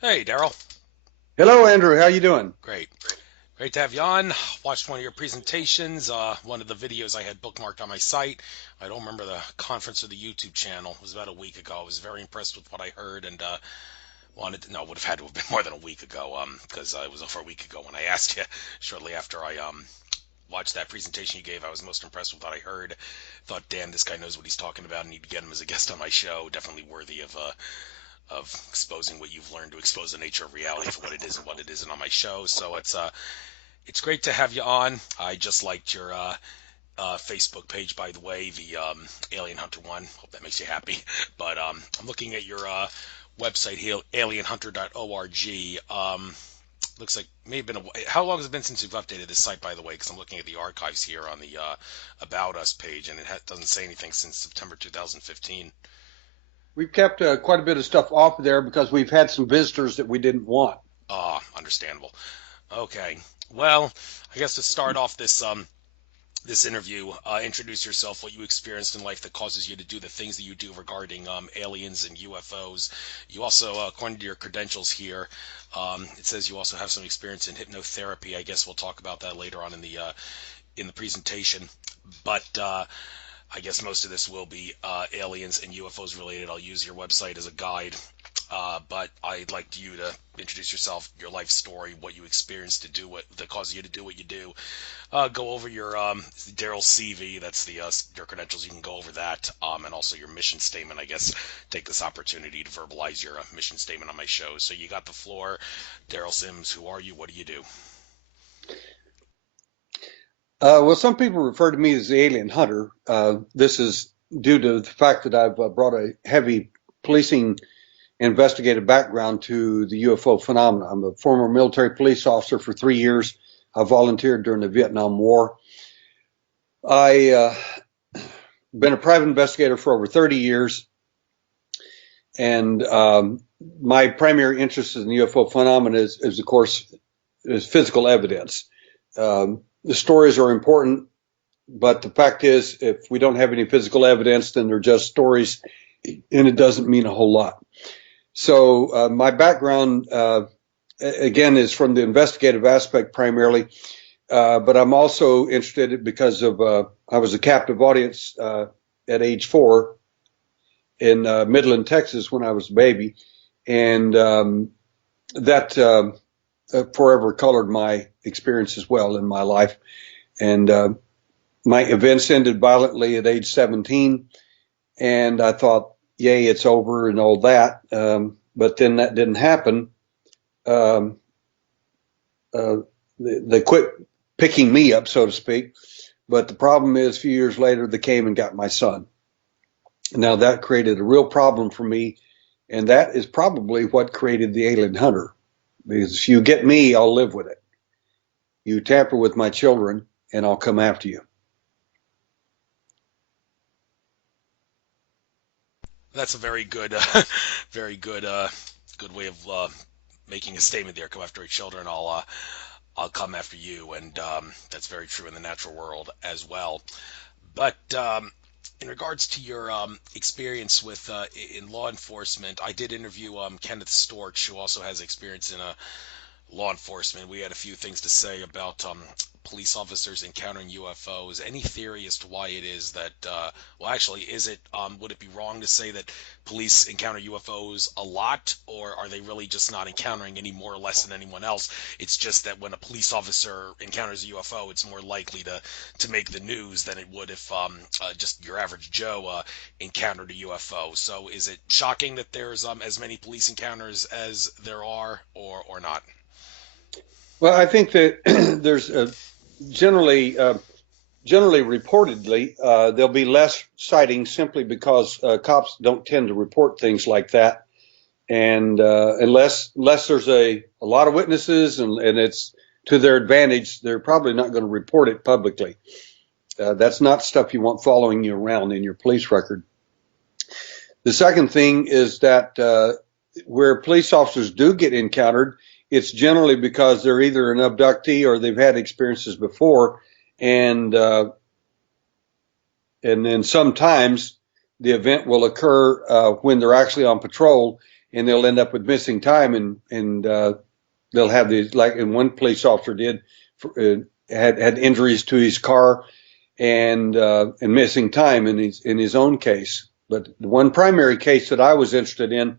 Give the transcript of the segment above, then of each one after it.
Hey, Derrel. Hello, Andrew. How you doing? Great. Great to have you on. Watched one of your presentations, one of the videos I had bookmarked on my site. I don't remember the conference or the YouTube channel. It was about a week ago. I was very impressed with what I heard and wanted to know. Would have had to have been more than a week ago, because it was over a week ago when I asked you shortly after I watched that presentation you gave. I was most impressed with what I heard. Thought, damn, this guy knows what he's talking about. I need to get him as a guest on my show. Definitely worthy of exposing what you've learned to expose the nature of reality for what it is and what it isn't on my show. So it's great to have you on. I just liked your Facebook page, by the way, the Alien Hunter one. Hope that makes you happy. But I'm looking at your website here, alienhunter.org. Looks like may have been how long has it been since you've updated this site, by the way? Because I'm looking at the archives here on the About Us page, and it doesn't say anything since September 2015. We've kept quite a bit of stuff off of there because we've had some visitors that we didn't want. Understandable. Okay. Well, I guess to start off this interview, introduce yourself, what you experienced in life that causes you to do the things that you do regarding aliens and UFOs. You also, according to your credentials here, it says you also have some experience in hypnotherapy. I guess we'll talk about that later on in the presentation. But I guess most of this will be aliens and UFOs related. I'll use your website as a guide. But I'd like you to introduce yourself, your life story, what you experienced to do what that causes you to do what you do. Go over your Derrel CV. That's the your credentials. You can go over that, and also your mission statement. I guess take this opportunity to verbalize your mission statement on my show. So you got the floor, Derrel Sims. Who are you? What do you do? Well, some people refer to me as the alien hunter. This is due to the fact that I've brought a heavy policing investigative background to the UFO phenomena. I'm a former military police officer for 3 years. I volunteered during the Vietnam War. I been a private investigator for over 30 years, and my primary interest in the UFO phenomena is of course, is physical evidence. The stories are important, but the fact is, if we don't have any physical evidence, then they're just stories, and it doesn't mean a whole lot. So my background, again, is from the investigative aspect primarily, but I'm also interested because of I was a captive audience at age 4 in Midland, Texas, when I was a baby, and that forever colored my experience as well in my life. And my events ended violently at age 17, and I thought, yay, it's over and all that. But then that didn't happen. Um, they quit picking me up, so to speak. But the problem is, a few years later, they came and got my son. Now that created a real problem for me, and that is probably what created the alien hunter. Because if you get me, I'll live with it. You tamper with my children, and I'll come after you. That's a very good, very good, good way of making a statement there. Come after your children, I'll come after you, and that's very true in the natural world as well. But in regards to your experience with in law enforcement, I did interview Kenneth Storch, who also has experience in law enforcement. We had a few things to say about police officers encountering UFOs. Any theory as to why it is that? Well, actually, is it? Would it be wrong to say that police encounter UFOs a lot, or are they really just not encountering any more or less than anyone else? It's just that when a police officer encounters a UFO, it's more likely to make the news than it would if just your average Joe encountered a UFO. So, is it shocking that there's as many police encounters as there are, or not? Well, I think that there's generally, generally reportedly, there'll be less sightings simply because cops don't tend to report things like that, and unless there's a lot of witnesses and it's to their advantage, they're probably not going to report it publicly. That's not stuff you want following you around in your police record. The second thing is that where police officers do get encountered, it's generally because they're either an abductee or they've had experiences before, and then sometimes the event will occur when they're actually on patrol, and they'll end up with missing time, and they'll have these, like, and one police officer did, had injuries to his car and missing time in his own case. But the one primary case that I was interested in,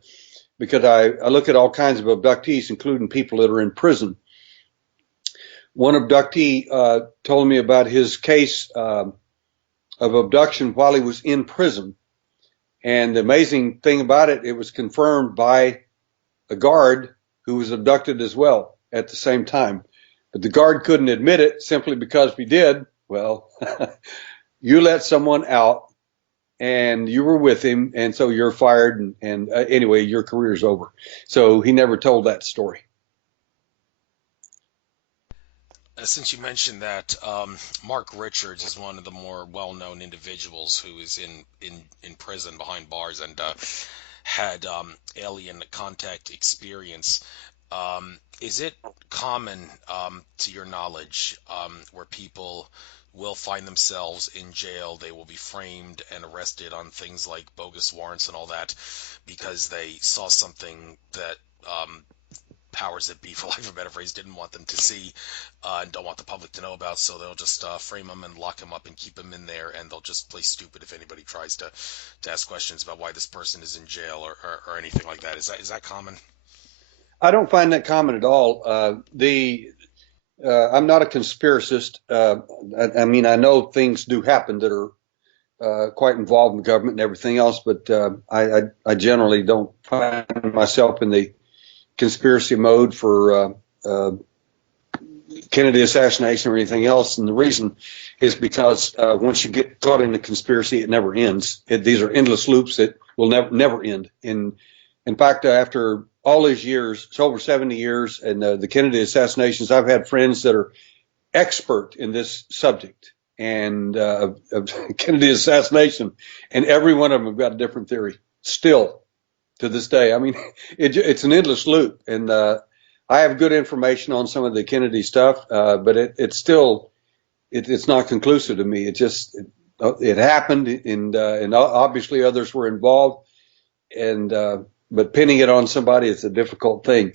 because I look at all kinds of abductees, including people that are in prison. One abductee told me about his case of abduction while he was in prison. And the amazing thing about it, it was confirmed by a guard who was abducted as well at the same time. But the guard couldn't admit it simply because if he did, well, you let someone out and you were with him, and so you're fired, and anyway, your career's over. So he never told that story. Since you mentioned that, Mark Richards is one of the more well-known individuals who is in prison behind bars and had alien contact experience. Is it common, to your knowledge, where people will find themselves in jail, they will be framed and arrested on things like bogus warrants and all that because they saw something that powers that be, for lack of a better phrase, didn't want them to see and don't want the public to know about, so they'll just frame them and lock them up and keep them in there, and they'll just play stupid if anybody tries to ask questions about why this person is in jail or anything like that. Is that common? I don't find that common at all. The I'm not a conspiracist. I mean, I know things do happen that are quite involved in government and everything else, but I generally don't find myself in the conspiracy mode for Kennedy assassination or anything else. And the reason is because once you get caught in a conspiracy, it never ends. These are endless loops that will never end. In fact, after all these years, it's over 70 years, and the Kennedy assassinations, I've had friends that are expert in this subject and of Kennedy assassination, and every one of them have got a different theory still to this day. I mean, it's an endless loop, and I have good information on some of the Kennedy stuff, but it's still it's not conclusive to me. It happened, and obviously others were involved, and but pinning it on somebody is a difficult thing.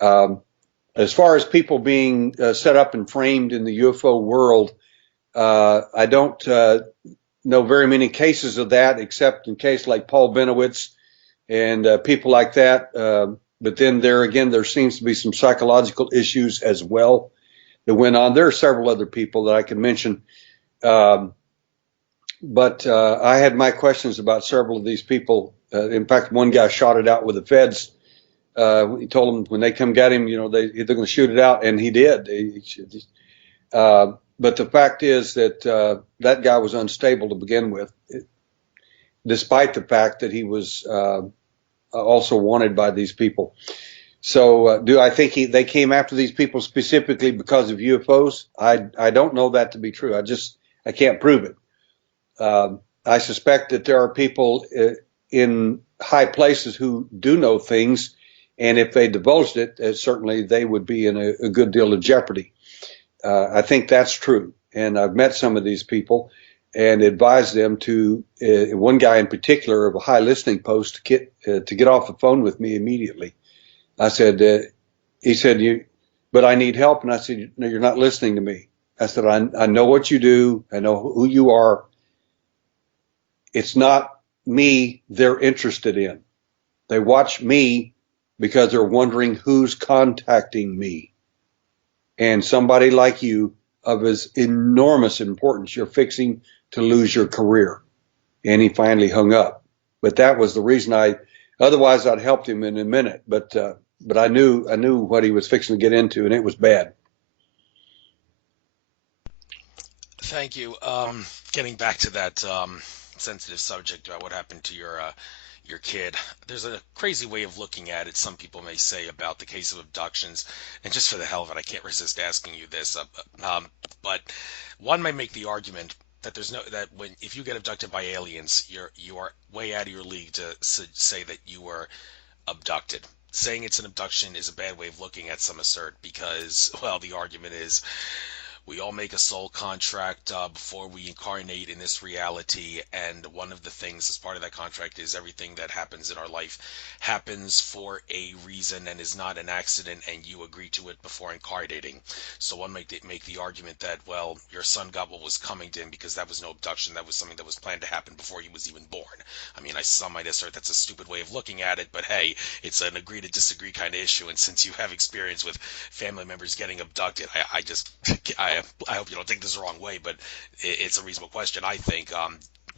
As far as people being set up and framed in the UFO world, I don't know very many cases of that, except in case like Paul Benowitz and people like that. But then there again, there seems to be some psychological issues as well that went on. There are several other people that I can mention. But I had my questions about several of these people. In fact, one guy shot it out with the feds. He told them when they come get him, they're going to shoot it out, and he did. But the fact is that that guy was unstable to begin with, despite the fact that he was also wanted by these people. So, do I think they came after these people specifically because of UFOs? I don't know that to be true. I can't prove it. I suspect that there are people in high places who do know things, and if they divulged it, certainly they would be in a good deal of jeopardy. I think that's true, and I've met some of these people and advised them to. One guy in particular of a high listening post to get off the phone with me immediately. I said, he said, but I need help, and I said, no, you're not listening to me. I said, I know what you do, I know who you are. It's not me they're interested in. They watch me because they're wondering who's contacting me. And somebody like you of as enormous importance, you're fixing to lose your career. And he finally hung up. But that was the reason otherwise I'd helped him in a minute. But I knew what he was fixing to get into, and it was bad. Thank you. Getting back to that sensitive subject about what happened to your kid. There's a crazy way of looking at it, some people may say, about the case of abductions. And just for the hell of it, I can't resist asking you this. But one might make the argument that if you get abducted by aliens, you are way out of your league to say that you were abducted. Saying it's an abduction is a bad way of looking at some assert because, well, the argument is we all make a soul contract before we incarnate in this reality, and one of the things as part of that contract is everything that happens in our life happens for a reason and is not an accident, and you agree to it before incarnating. So one might make the argument that, well, your son got what was coming to him because that was no abduction, that was something that was planned to happen before he was even born. I mean, some might assert that's a stupid way of looking at it, but hey, it's an agree to disagree kind of issue, and since you have experience with family members getting abducted, I just I hope you don't take this the wrong way, but it's a reasonable question. I think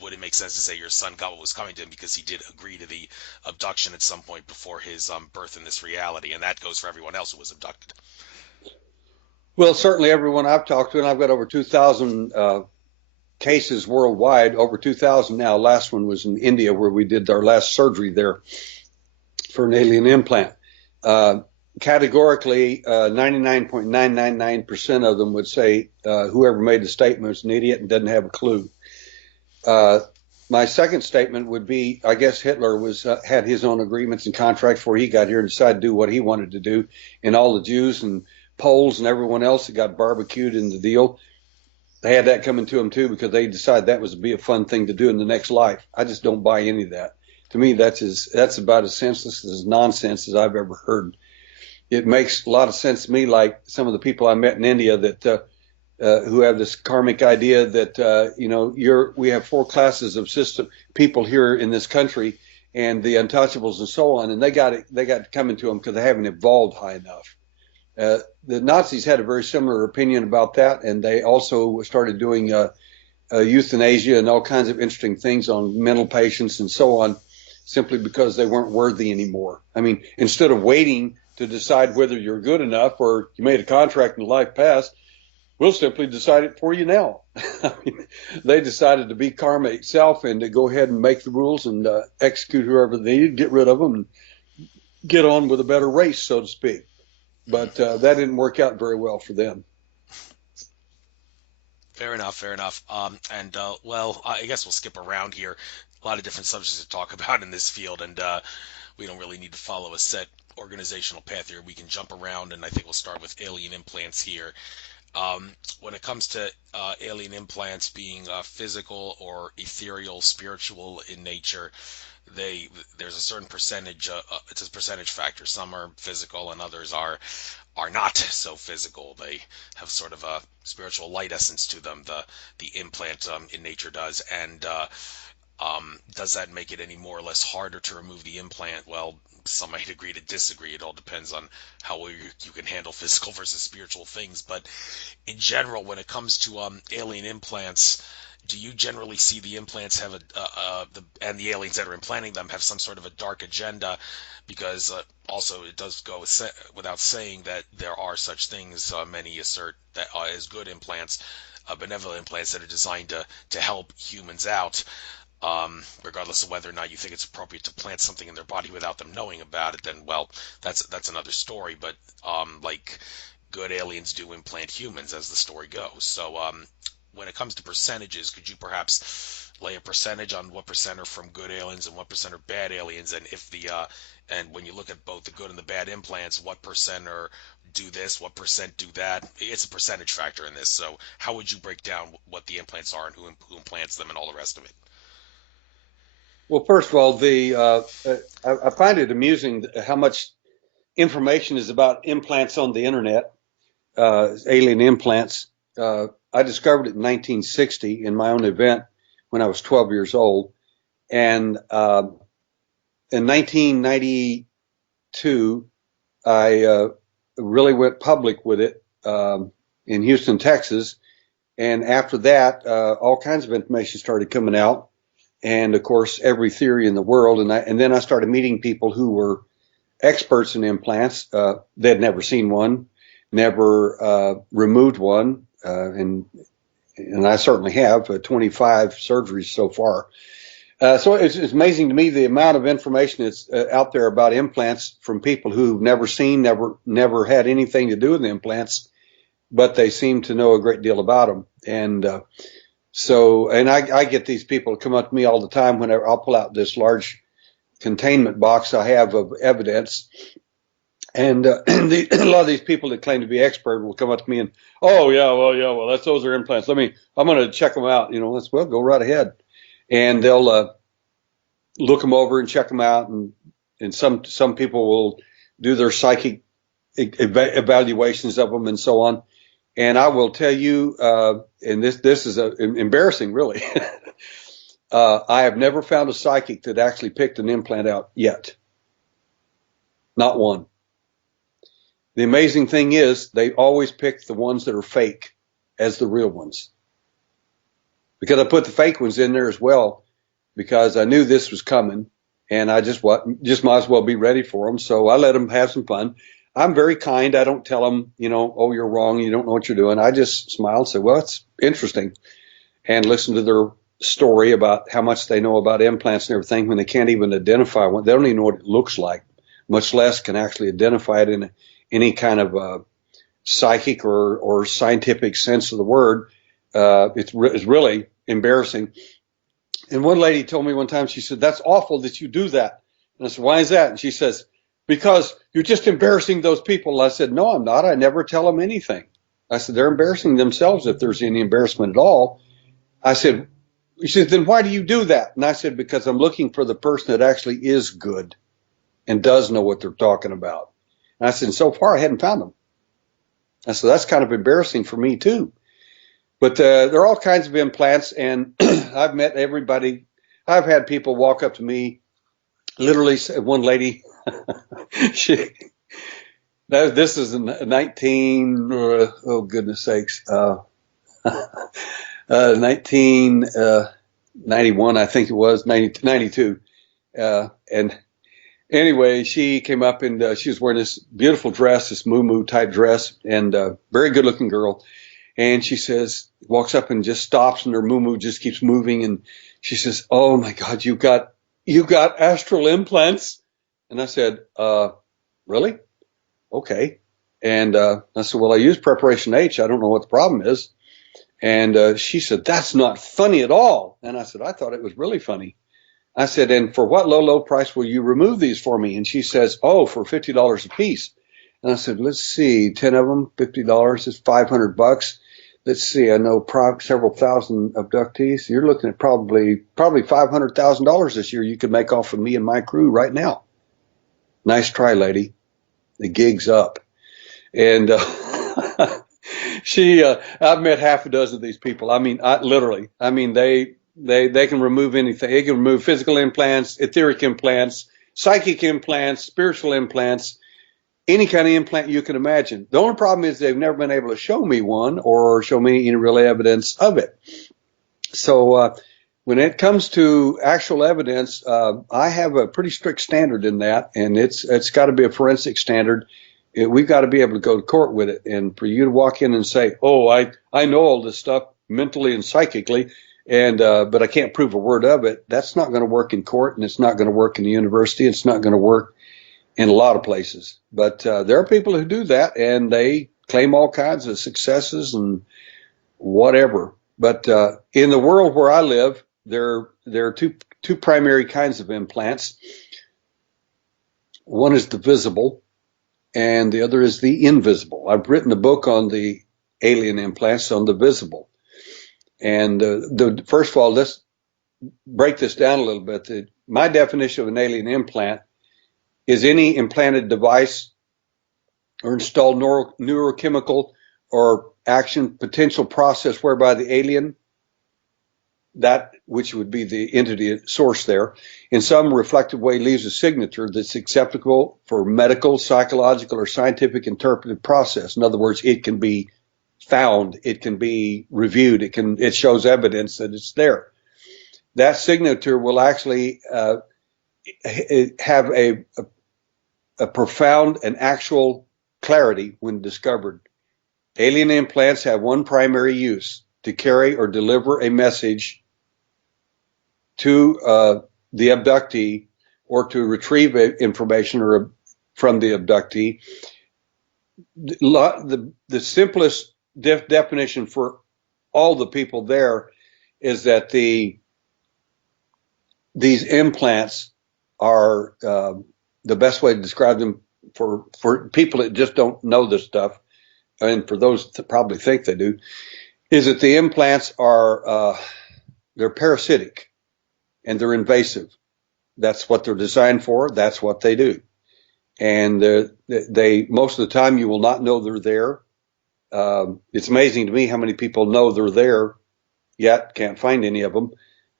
would it make sense to say your son got what was coming to him because he did agree to the abduction at some point before his birth in this reality, and that goes for everyone else who was abducted. Well, certainly everyone I've talked to, and I've got over 2,000 cases worldwide, over 2,000 now. Last one was in India where we did our last surgery there for an alien implant. Categorically, 99.999% of them would say whoever made the statement was an idiot and doesn't have a clue. My second statement would be, I guess Hitler had his own agreements and contracts before he got here and decided to do what he wanted to do, and all the Jews and Poles and everyone else that got barbecued in the deal, they had that coming to them too because they decided that was to be a fun thing to do in the next life. I just don't buy any of that. To me, that's about as senseless as nonsense as I've ever heard. It makes a lot of sense to me, like some of the people I met in India that who have this karmic idea that we have four classes of people here in this country, and the untouchables and so on, and they got coming to them because they haven't evolved high enough. The Nazis had a very similar opinion about that, and they also started doing euthanasia and all kinds of interesting things on mental patients and so on, simply because they weren't worthy anymore. I mean, instead of waiting to decide whether you're good enough or you made a contract in life past, we'll simply decide it for you now. I mean, they decided to be karma itself and to go ahead and make the rules and execute whoever they need, get rid of them, and get on with a better race, so to speak. But that didn't work out very well for them. Fair enough, fair enough. Well, I guess we'll skip around here. A lot of different subjects to talk about in this field, and we don't really need to follow a set organizational path here. We can jump around, and I think we'll start with alien implants here. When it comes to alien implants being physical or ethereal, spiritual in nature, there's a certain percentage. It's a percentage factor. Some are physical, and others are not so physical. They have sort of a spiritual light essence to them. The implant in nature does, and does that make it any more or less harder to remove the implant? Well, some might agree to disagree. It all depends on how well you can handle physical versus spiritual things. But in general, when it comes to alien implants, do you generally see the implants have and the aliens that are implanting them have some sort of a dark agenda? Because also it does go without saying that there are such things, many assert, that as good implants, benevolent implants that are designed to help humans out. Regardless of whether or not you think it's appropriate to plant something in their body without them knowing about it, then well, that's another story. But like good aliens do implant humans, as the story goes. So when it comes to percentages, could you perhaps lay a percentage on what percent are from good aliens and what percent are bad aliens, and if and when you look at both the good and the bad implants, what percent are do this, what percent do that? It's a percentage factor in this. So how would you break down what the implants are and who implants them and all the rest of it? Well, first of all, I find it amusing how much information is about implants on the internet, alien implants. I discovered it in 1960 in my own event when I was 12 years old. And in 1992, I really went public with it in Houston, Texas. And after that, all kinds of information started coming out. And of course, every theory in the world. And then I started meeting people who were experts in implants. They'd never seen one, never removed one. And I certainly have 25 surgeries so far. So it's amazing to me the amount of information that's out there about implants from people who've never seen, never had anything to do with implants, but they seem to know a great deal about them. And I get these people come up to me all the time whenever I'll pull out this large containment box I have of evidence, And a lot of these people that claim to be expert will come up to me and, oh yeah, well those are implants. I'm going to check them out. Let's well go right ahead, and they'll look them over and check them out, and some people will do their psychic evaluations of them and so on. And I will tell you, and this is embarrassing, really. I have never found a psychic that actually picked an implant out yet. Not one. The amazing thing is they always pick the ones that are fake as the real ones. Because I put the fake ones in there as well, because I knew this was coming, and I just might as well be ready for them. So I let them have some fun. I'm very kind. I don't tell them, oh, you're wrong. You don't know what you're doing. I just smile and say, well, it's interesting, and listen to their story about how much they know about implants and everything when they can't even identify one. They don't even know what it looks like, much less can actually identify it in any kind of psychic or scientific sense of the word. It's really embarrassing. And one lady told me one time, she said, that's awful that you do that. And I said, why is that? And she says, because you're just embarrassing those people. I said, no, I'm not. I never tell them anything. I said, they're embarrassing themselves if there's any embarrassment at all. I said, she said, then why do you do that? And I said, because I'm looking for the person that actually is good and does know what they're talking about. And I said, and so far I hadn't found them. I said, that's kind of embarrassing for me too. But there are all kinds of implants, and I've met everybody. I've had people walk up to me, literally, one lady, this is in 19, oh goodness sakes, 1991, I think it was, 92. And anyway, she came up and she was wearing this beautiful dress, this moo type dress, and very good looking girl. And she says, walks up and just stops, and her moo just keeps moving. And she says, oh my God, you got astral implants. And I said, really? Okay. And I said, well, I use preparation H. I don't know what the problem is. And she said, that's not funny at all. And I said, I thought it was really funny. I said, and for what low price will you remove these for me? And she says, oh, for $50 a piece. And I said, let's see, 10 of them, $50 is $500. Let's see, I know several thousand abductees. You're looking at probably $500,000 this year you could make off of me and my crew right now. Nice try, lady. The gig's up. And I've met half a dozen of these people. I mean, literally, they can remove anything. They can remove physical implants, etheric implants, psychic implants, spiritual implants, any kind of implant you can imagine. The only problem is they've never been able to show me one or show me any real evidence of it. So when it comes to actual evidence, I have a pretty strict standard in that, and it's got to be a forensic standard. We've got to be able to go to court with it. And for you to walk in and say, oh, I know all this stuff mentally and psychically, but I can't prove a word of it, that's not going to work in court, and it's not going to work in the university. It's not going to work in a lot of places. But there are people who do that, and they claim all kinds of successes and whatever. But in the world where I live, there are two primary kinds of implants. One is the visible, and the other is the invisible. I've written a book on the alien implants, on the visible. And first of all, let's break this down a little bit. My definition of an alien implant is any implanted device or installed neurochemical or action potential process whereby the alien, that which would be the entity source there, in some reflective way leaves a signature that's acceptable for medical, psychological, or scientific interpretive process. In other words, it can be found, it can be reviewed, it shows evidence that it's there. That signature will actually have a profound and actual clarity when discovered. Alien implants have one primary use: to carry or deliver a message to the abductee, or to retrieve information from the abductee. The simplest definition for all the people there is that these implants are, the best way to describe them for people that just don't know this stuff, and for those that probably think they do, is that the implants are they're parasitic and they're invasive. That's what they're designed for. That's what they do. And they most of the time you will not know they're there. It's amazing to me how many people know they're there yet can't find any of them.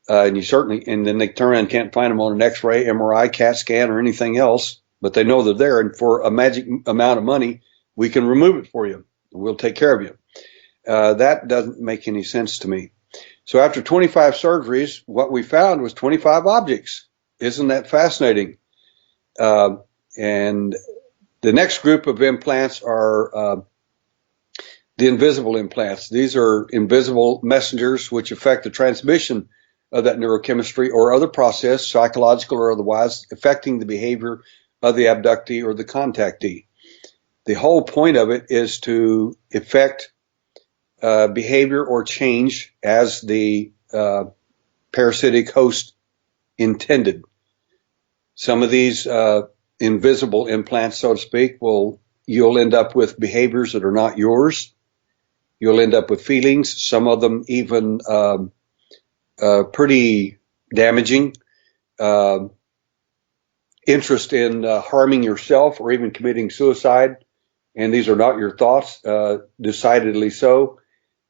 And then they turn around and can't find them on an X-ray, MRI, CAT scan, or anything else. But they know they're there, and for a magic amount of money, we can remove it for you. We'll take care of you. That doesn't make any sense to me. So after 25 surgeries, what we found was 25 objects. Isn't that fascinating? And the next group of implants are the invisible implants. These are invisible messengers which affect the transmission of that neurochemistry or other process, psychological or otherwise, affecting the behavior of the abductee or the contactee. The whole point of it is to affect behavior or change as the parasitic host intended. Some of these invisible implants, so to speak, you'll end up with behaviors that are not yours. You'll end up with feelings, some of them even pretty damaging, interest in harming yourself or even committing suicide. And these are not your thoughts, decidedly so.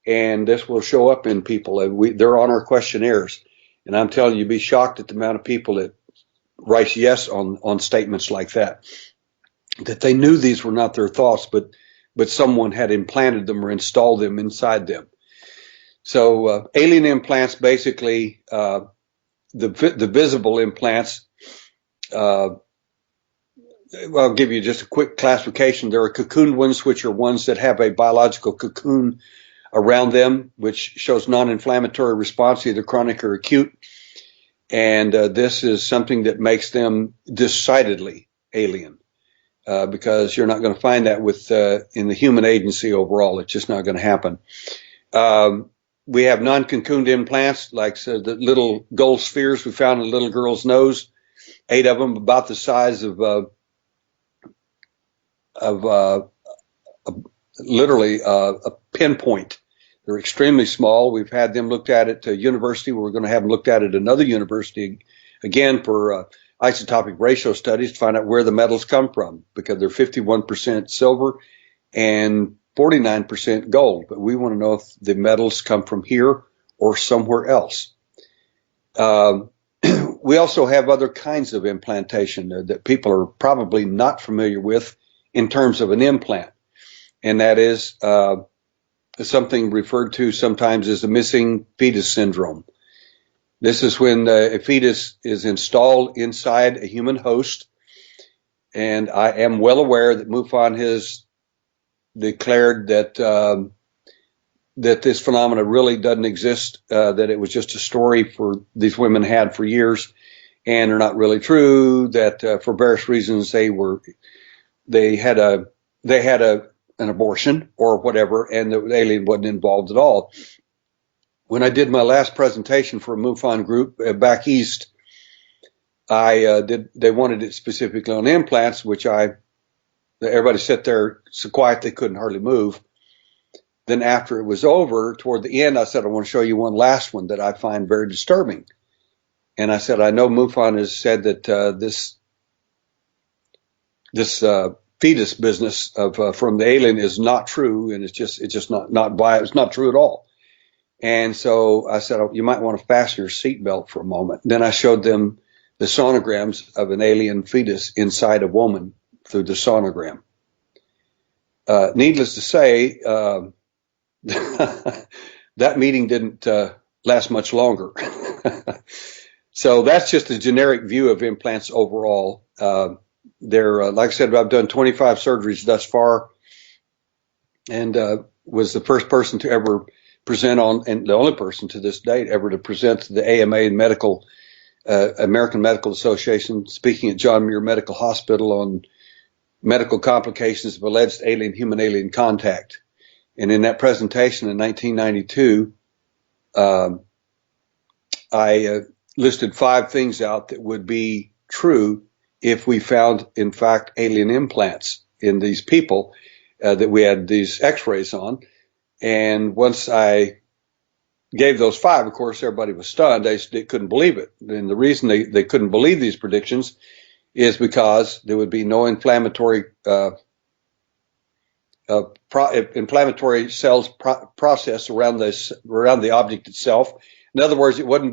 And this will show up in people. And they're on our questionnaires. And I'm telling you, you'd be shocked at the amount of people that write yes on statements like that they knew these were not their thoughts, but someone had implanted them or installed them inside them. So alien implants, basically, the visible implants, I'll give you just a quick classification. There are cocooned ones, which are ones that have a biological cocoon around them, which shows non-inflammatory response, either chronic or acute. And this is something that makes them decidedly alien. Because you're not going to find that in the human agency overall. It's just not going to happen. We have non-cocooned implants, like the little gold spheres we found in a little girl's nose, 8 of them, about the size of literally a pinpoint. They're extremely small. We've had them looked at at a university. We're going to have them looked at another university again for isotopic ratio studies to find out where the metals come from, because they're 51% silver and 49% gold. But we want to know if the metals come from here or somewhere else. We also have other kinds of implantation that people are probably not familiar with in terms of an implant. And that is something referred to sometimes as the missing fetus syndrome. This is when a fetus is installed inside a human host. And I am well aware that MUFON has declared that this phenomena really doesn't exist, that it was just a story for these women had for years, and are not really true, that for various reasons they had an abortion or whatever, and the alien wasn't involved at all. When I did my last presentation for a MUFON group back east, they wanted it specifically on implants, which everybody sat there so quiet they couldn't hardly move. Then after it was over, toward the end, I said, I want to show you one last one that I find very disturbing. And I said, I know MUFON has said that this fetus business from the alien is not true, and it's just not true at all. And so I said, you might want to fasten your seatbelt for a moment. Then I showed them the sonograms of an alien fetus inside a woman through the sonogram. Needless to say, that meeting didn't last much longer. So that's just a generic view of implants overall. They're, like I said, I've done 25 surgeries thus far, and was the first person to ever present on, and the only person to this date ever to present to the AMA American Medical Association, speaking at John Muir Medical Hospital on medical complications of alleged human-alien contact. And in that presentation in 1992, I listed 5 things out that would be true if we found, in fact, alien implants in these people that we had these x-rays on. And once I gave those 5, of course, everybody was stunned. They couldn't believe it. And the reason they couldn't believe these predictions is because there would be no inflammatory inflammatory cells process around the object itself. In other words, it wouldn't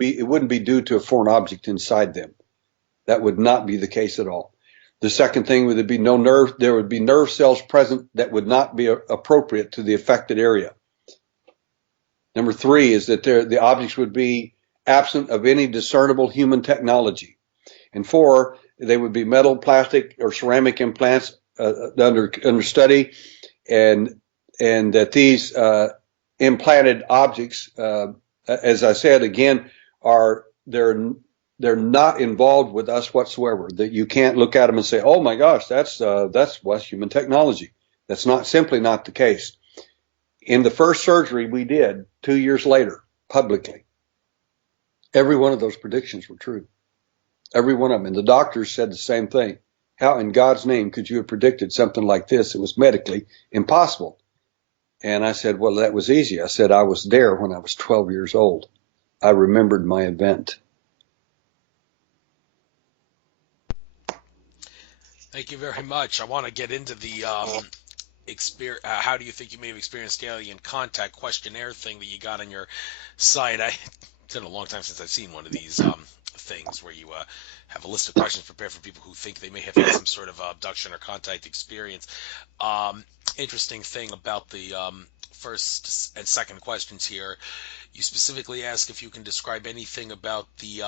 be due to a foreign object inside them. That would not be the case at all. The second thing would be there would be nerve cells present that would not be appropriate to the affected area. Number 3 is that the objects would be absent of any discernible human technology. And 4, they would be metal, plastic, or ceramic implants under study, and that these implanted objects, as I said again, they're not involved with us whatsoever. That you can't look at them and say, "Oh my gosh, that's human technology." That's simply not the case. In the first surgery we did 2 years later, publicly, every one of those predictions were true. Every one of them. And the doctors said the same thing. How in God's name could you have predicted something like this? It was medically impossible. And I said, well, that was easy. I said, I was there when I was 12 years old. I remembered my event. Thank you very much. I want to get into the how do you think you may have experienced alien contact questionnaire thing that you got on your site. It's been a long time since I've seen one of these things where you have a list of questions prepared for people who think they may have had some sort of abduction or contact experience. Interesting thing about the first and second questions here, you specifically ask if you can describe anything about the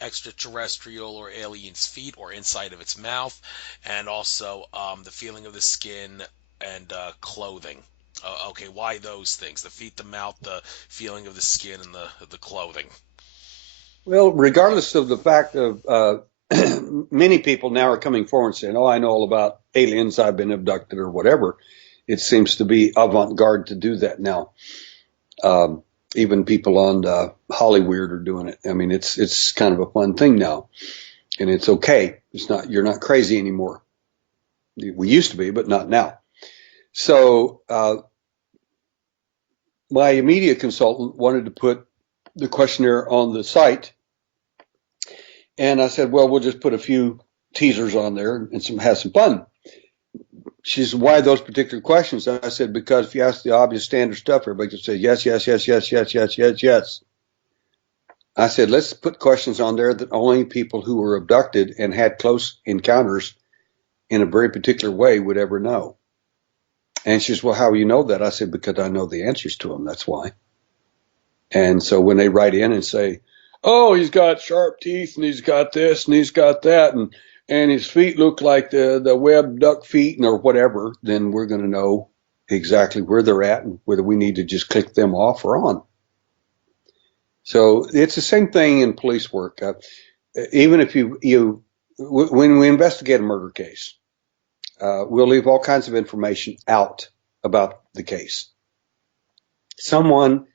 extraterrestrial or alien's feet or inside of its mouth, and also the feeling of the skin and clothing. Okay, why those things? The feet, the mouth, the feeling of the skin, and the clothing. Well, regardless of the fact of many people now are coming forward saying, "Oh, I know all about aliens. I've been abducted," or whatever. It seems to be avant-garde to do that now. Even people on Hollywood are doing it. I mean, it's kind of a fun thing now, and it's okay. You're not crazy anymore. We used to be, but not now. So my immediate consultant wanted to put the questionnaire on the site, and I said, well, we'll just put a few teasers on there and have some fun. She said, why those particular questions? I said, because if you ask the obvious standard stuff, everybody can say yes, yes, yes, yes, yes, yes, yes, yes. I said, let's put questions on there that only people who were abducted and had close encounters in a very particular way would ever know. And she says, well, how do you know that? I said, because I know the answers to them. That's why. And so when they write in and say, oh, he's got sharp teeth and he's got this and he's got that and his feet look like the webbed duck feet or whatever, then we're going to know exactly where they're at and whether we need to just click them off or on. So it's the same thing in police work. Even if when we investigate a murder case, we'll leave all kinds of information out about the case. Someone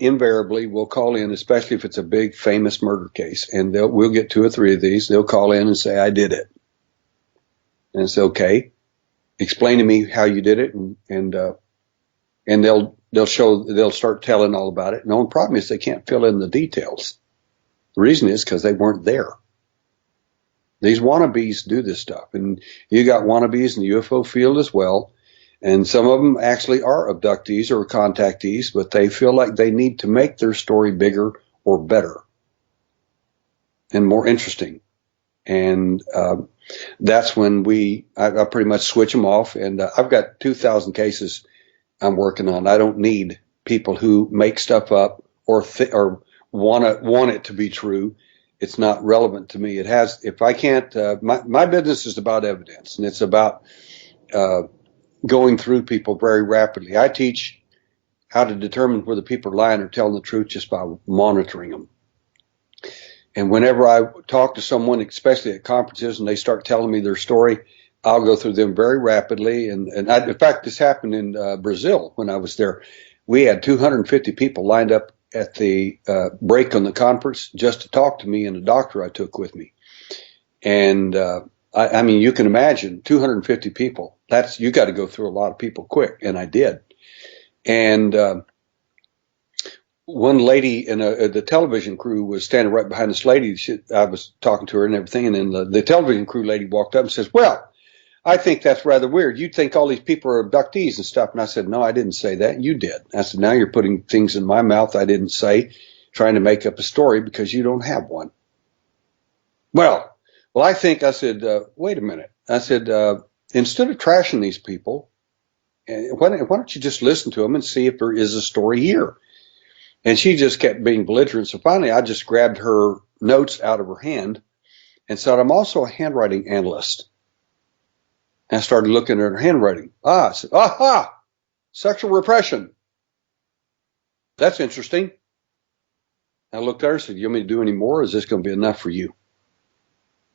invariably will call in, especially if it's a big famous murder case, and we'll get 2 or 3 of these. They'll call in and say, I did it. And it's okay. Explain to me how you did it, and they'll start telling all about it. And the only problem is they can't fill in the details. The reason is because they weren't there. These wannabes do this stuff, and you got wannabes in the UFO field as well. And some of them actually are abductees or contactees, but they feel like they need to make their story bigger or better and more interesting. And that's when I pretty much switch them off. And I've got 2,000 cases I'm working on. I don't need people who make stuff up or want it to be true. It's not relevant to me. It has, if I can't, my business is about evidence, and it's about going through people very rapidly. I teach how to determine whether people are lying or telling the truth just by monitoring them. And whenever I talk to someone, especially at conferences, and they start telling me their story, I'll go through them very rapidly. And in fact, this happened in Brazil when I was there. We had 250 people lined up at the break on the conference just to talk to me and a doctor I took with me. And I mean, you can imagine 250 people. You got to go through a lot of people quick, and I did. And one lady in the television crew was standing right behind this lady. I was talking to her and everything, and then the television crew lady walked up and says, "Well, I think that's rather weird. You'd think all these people are abductees and stuff." And I said, "No, I didn't say that. You did." I said, "Now you're putting things in my mouth I didn't say, trying to make up a story because you don't have one." Well, I said, wait a minute. I said, instead of trashing these people, why don't you just listen to them and see if there is a story here? And she just kept being belligerent. So finally, I just grabbed her notes out of her hand and said, "I'm also a handwriting analyst." And I started looking at her handwriting. I said, "Aha, sexual repression. That's interesting." I looked at her and said, "You want me to do any more? Or is this going to be enough for you?"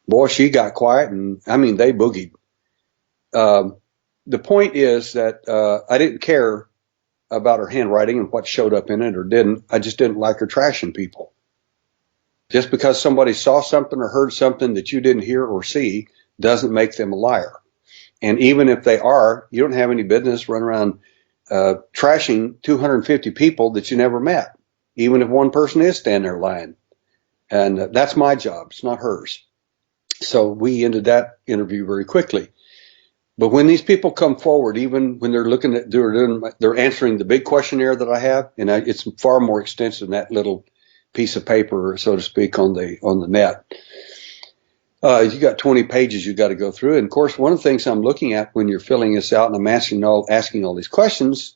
Boy, she got quiet, and I mean, they boogied. The point is that I didn't care about her handwriting and what showed up in it or didn't. I just didn't like her trashing people. Just because somebody saw something or heard something that you didn't hear or see doesn't make them a liar. And even if they are, you don't have any business running around trashing 250 people that you never met, even if one person is standing there lying. And that's my job. It's not hers. So we ended that interview very quickly. But when these people come forward, even when they're looking at, they're answering the big questionnaire that I have, and it's far more extensive than that little piece of paper, so to speak, on the net. You got 20 pages you got to go through. And of course, one of the things I'm looking at when you're filling this out and I'm asking all these questions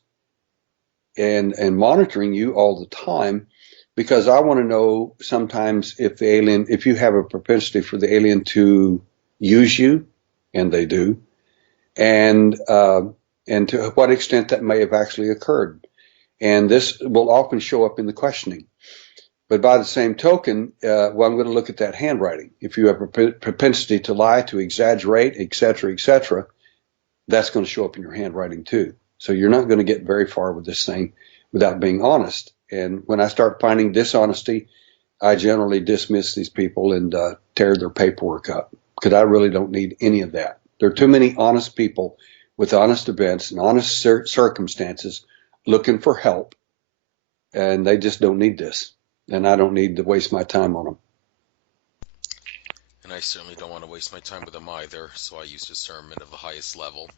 and monitoring you all the time, because I want to know sometimes if you have a propensity for the alien to use you, and they do, and to what extent that may have actually occurred. And this will often show up in the questioning. But by the same token, I'm going to look at that handwriting. If you have a propensity to lie, to exaggerate, et cetera, that's going to show up in your handwriting too. So you're not going to get very far with this thing without being honest. And when I start finding dishonesty, I generally dismiss these people and tear their paperwork up, because I really don't need any of that. There are too many honest people with honest events and honest circumstances looking for help, and they just don't need this. And I don't need to waste my time on them. And I certainly don't want to waste my time with them either, so I use discernment of the highest level,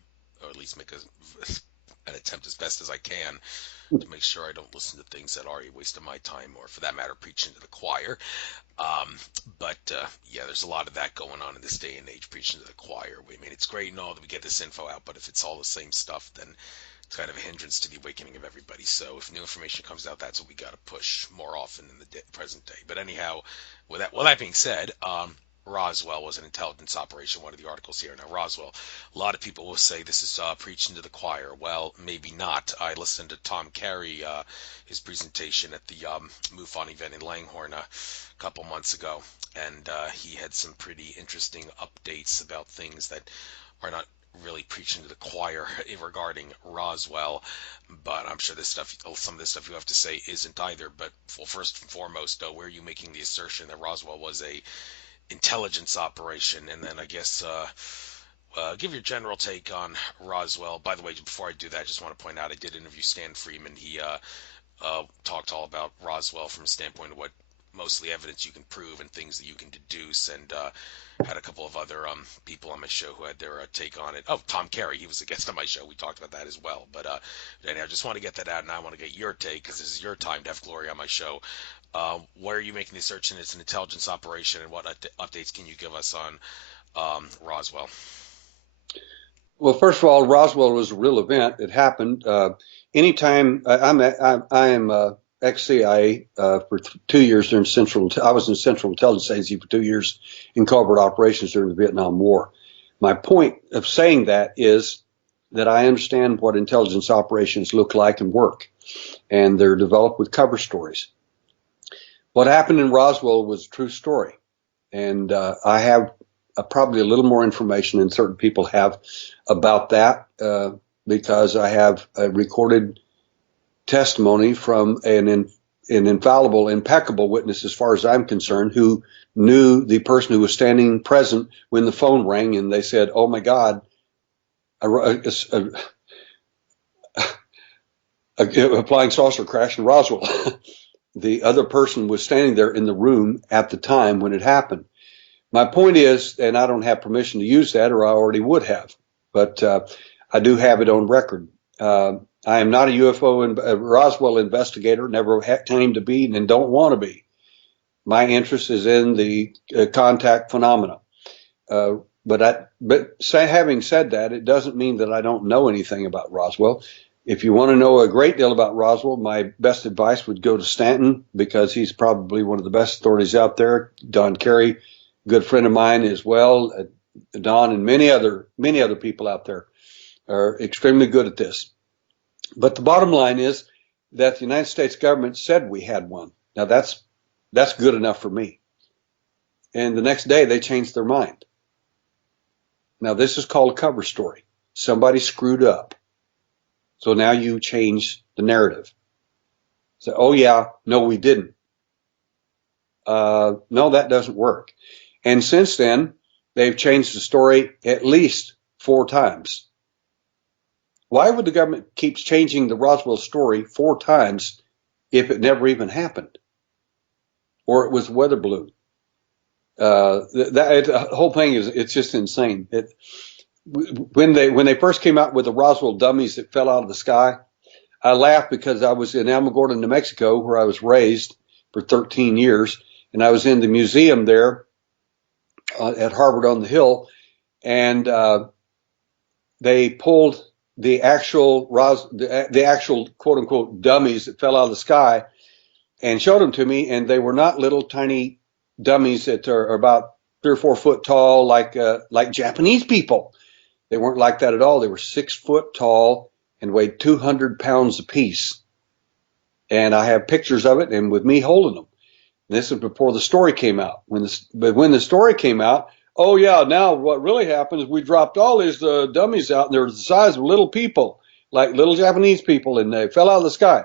or at least make an attempt as best as I can to make sure I don't listen to things that are a waste of my time, or for that matter, preaching to the choir. Yeah, there's a lot of that going on in this day and age, preaching to the choir. I mean, it's great and all that we get this info out, but if it's all the same stuff, then it's kind of a hindrance to the awakening of everybody. So if new information comes out, that's what we got to push more often in the present day. But anyhow, with that being said, Roswell was an intelligence operation, one of the articles here. Now, Roswell, a lot of people will say this is preaching to the choir. Well, maybe not. I listened to Tom Carey, his presentation at the MUFON event in Langhorne a couple months ago, and he had some pretty interesting updates about things that are not really preaching to the choir regarding Roswell, but I'm sure some of this stuff you have to say isn't either. But well, first and foremost, where are you making the assertion that Roswell was a intelligence operation? And then I guess give your general take on Roswell. By the way, before I do that, I just want to point out I did interview Stan Freeman. He talked all about Roswell from a standpoint of what mostly evidence you can prove and things that you can deduce, and had a couple of other people on my show who had their take on it. Oh, Tom Carey, he was a guest on my show. We talked about that as well. But anyhow, I just want to get that out, and I want to get your take, because this is your time to have glory on my show. Where are you making the assertion it's an intelligence operation, and what updates can you give us on Roswell? Well, first of all, Roswell was a real event. It happened. Anytime I am ex-CIA for 2 years during I was in Central Intelligence Agency for 2 years in covert operations during the Vietnam War. My point of saying that is that I understand what intelligence operations look like and work, and they're developed with cover stories. What happened in Roswell was a true story, and I have probably a little more information than certain people have about that, because I have a recorded testimony from an infallible, impeccable witness, as far as I'm concerned, who knew the person who was standing present when the phone rang, and they said, "Oh my God, a flying saucer crashed in Roswell." The other person was standing there in the room at the time when it happened. My point is, and I don't have permission to use that, or I already would have, but I do have it on record. I am not a UFO and Roswell investigator, never claimed to be, and don't want to be. My interest is in the contact phenomena. But having said that, it doesn't mean that I don't know anything about Roswell. If you want to know a great deal about Roswell, my best advice would go to Stanton, because he's probably one of the best authorities out there. Don Carey, good friend of mine as well. Don and many other people out there are extremely good at this. But the bottom line is that the United States government said we had one. Now that's good enough for me. And the next day they changed their mind. Now this is called a cover story. Somebody screwed up. So now you change the narrative. So, oh yeah, no, we didn't. No, that doesn't work. And since then, they've changed the story at least 4 times. Why would the government keep changing the Roswell story 4 times if it never even happened? Or it was a weather balloon? The whole thing it's just insane. When they first came out with the Roswell dummies that fell out of the sky, I laughed because I was in Alamogordo, New Mexico, where I was raised for 13 years, and I was in the museum there at Harvard on the Hill, and they pulled the actual quote unquote dummies that fell out of the sky and showed them to me, and they were not little tiny dummies that are about 3 or 4 foot tall, like Japanese people. They weren't like that at all. They were 6 foot tall and weighed 200 pounds apiece. And I have pictures of it, and with me holding them. And this is before the story came out. But when the story came out, oh yeah, now what really happened is we dropped all these dummies out, and they're the size of little people, like little Japanese people, and they fell out of the sky.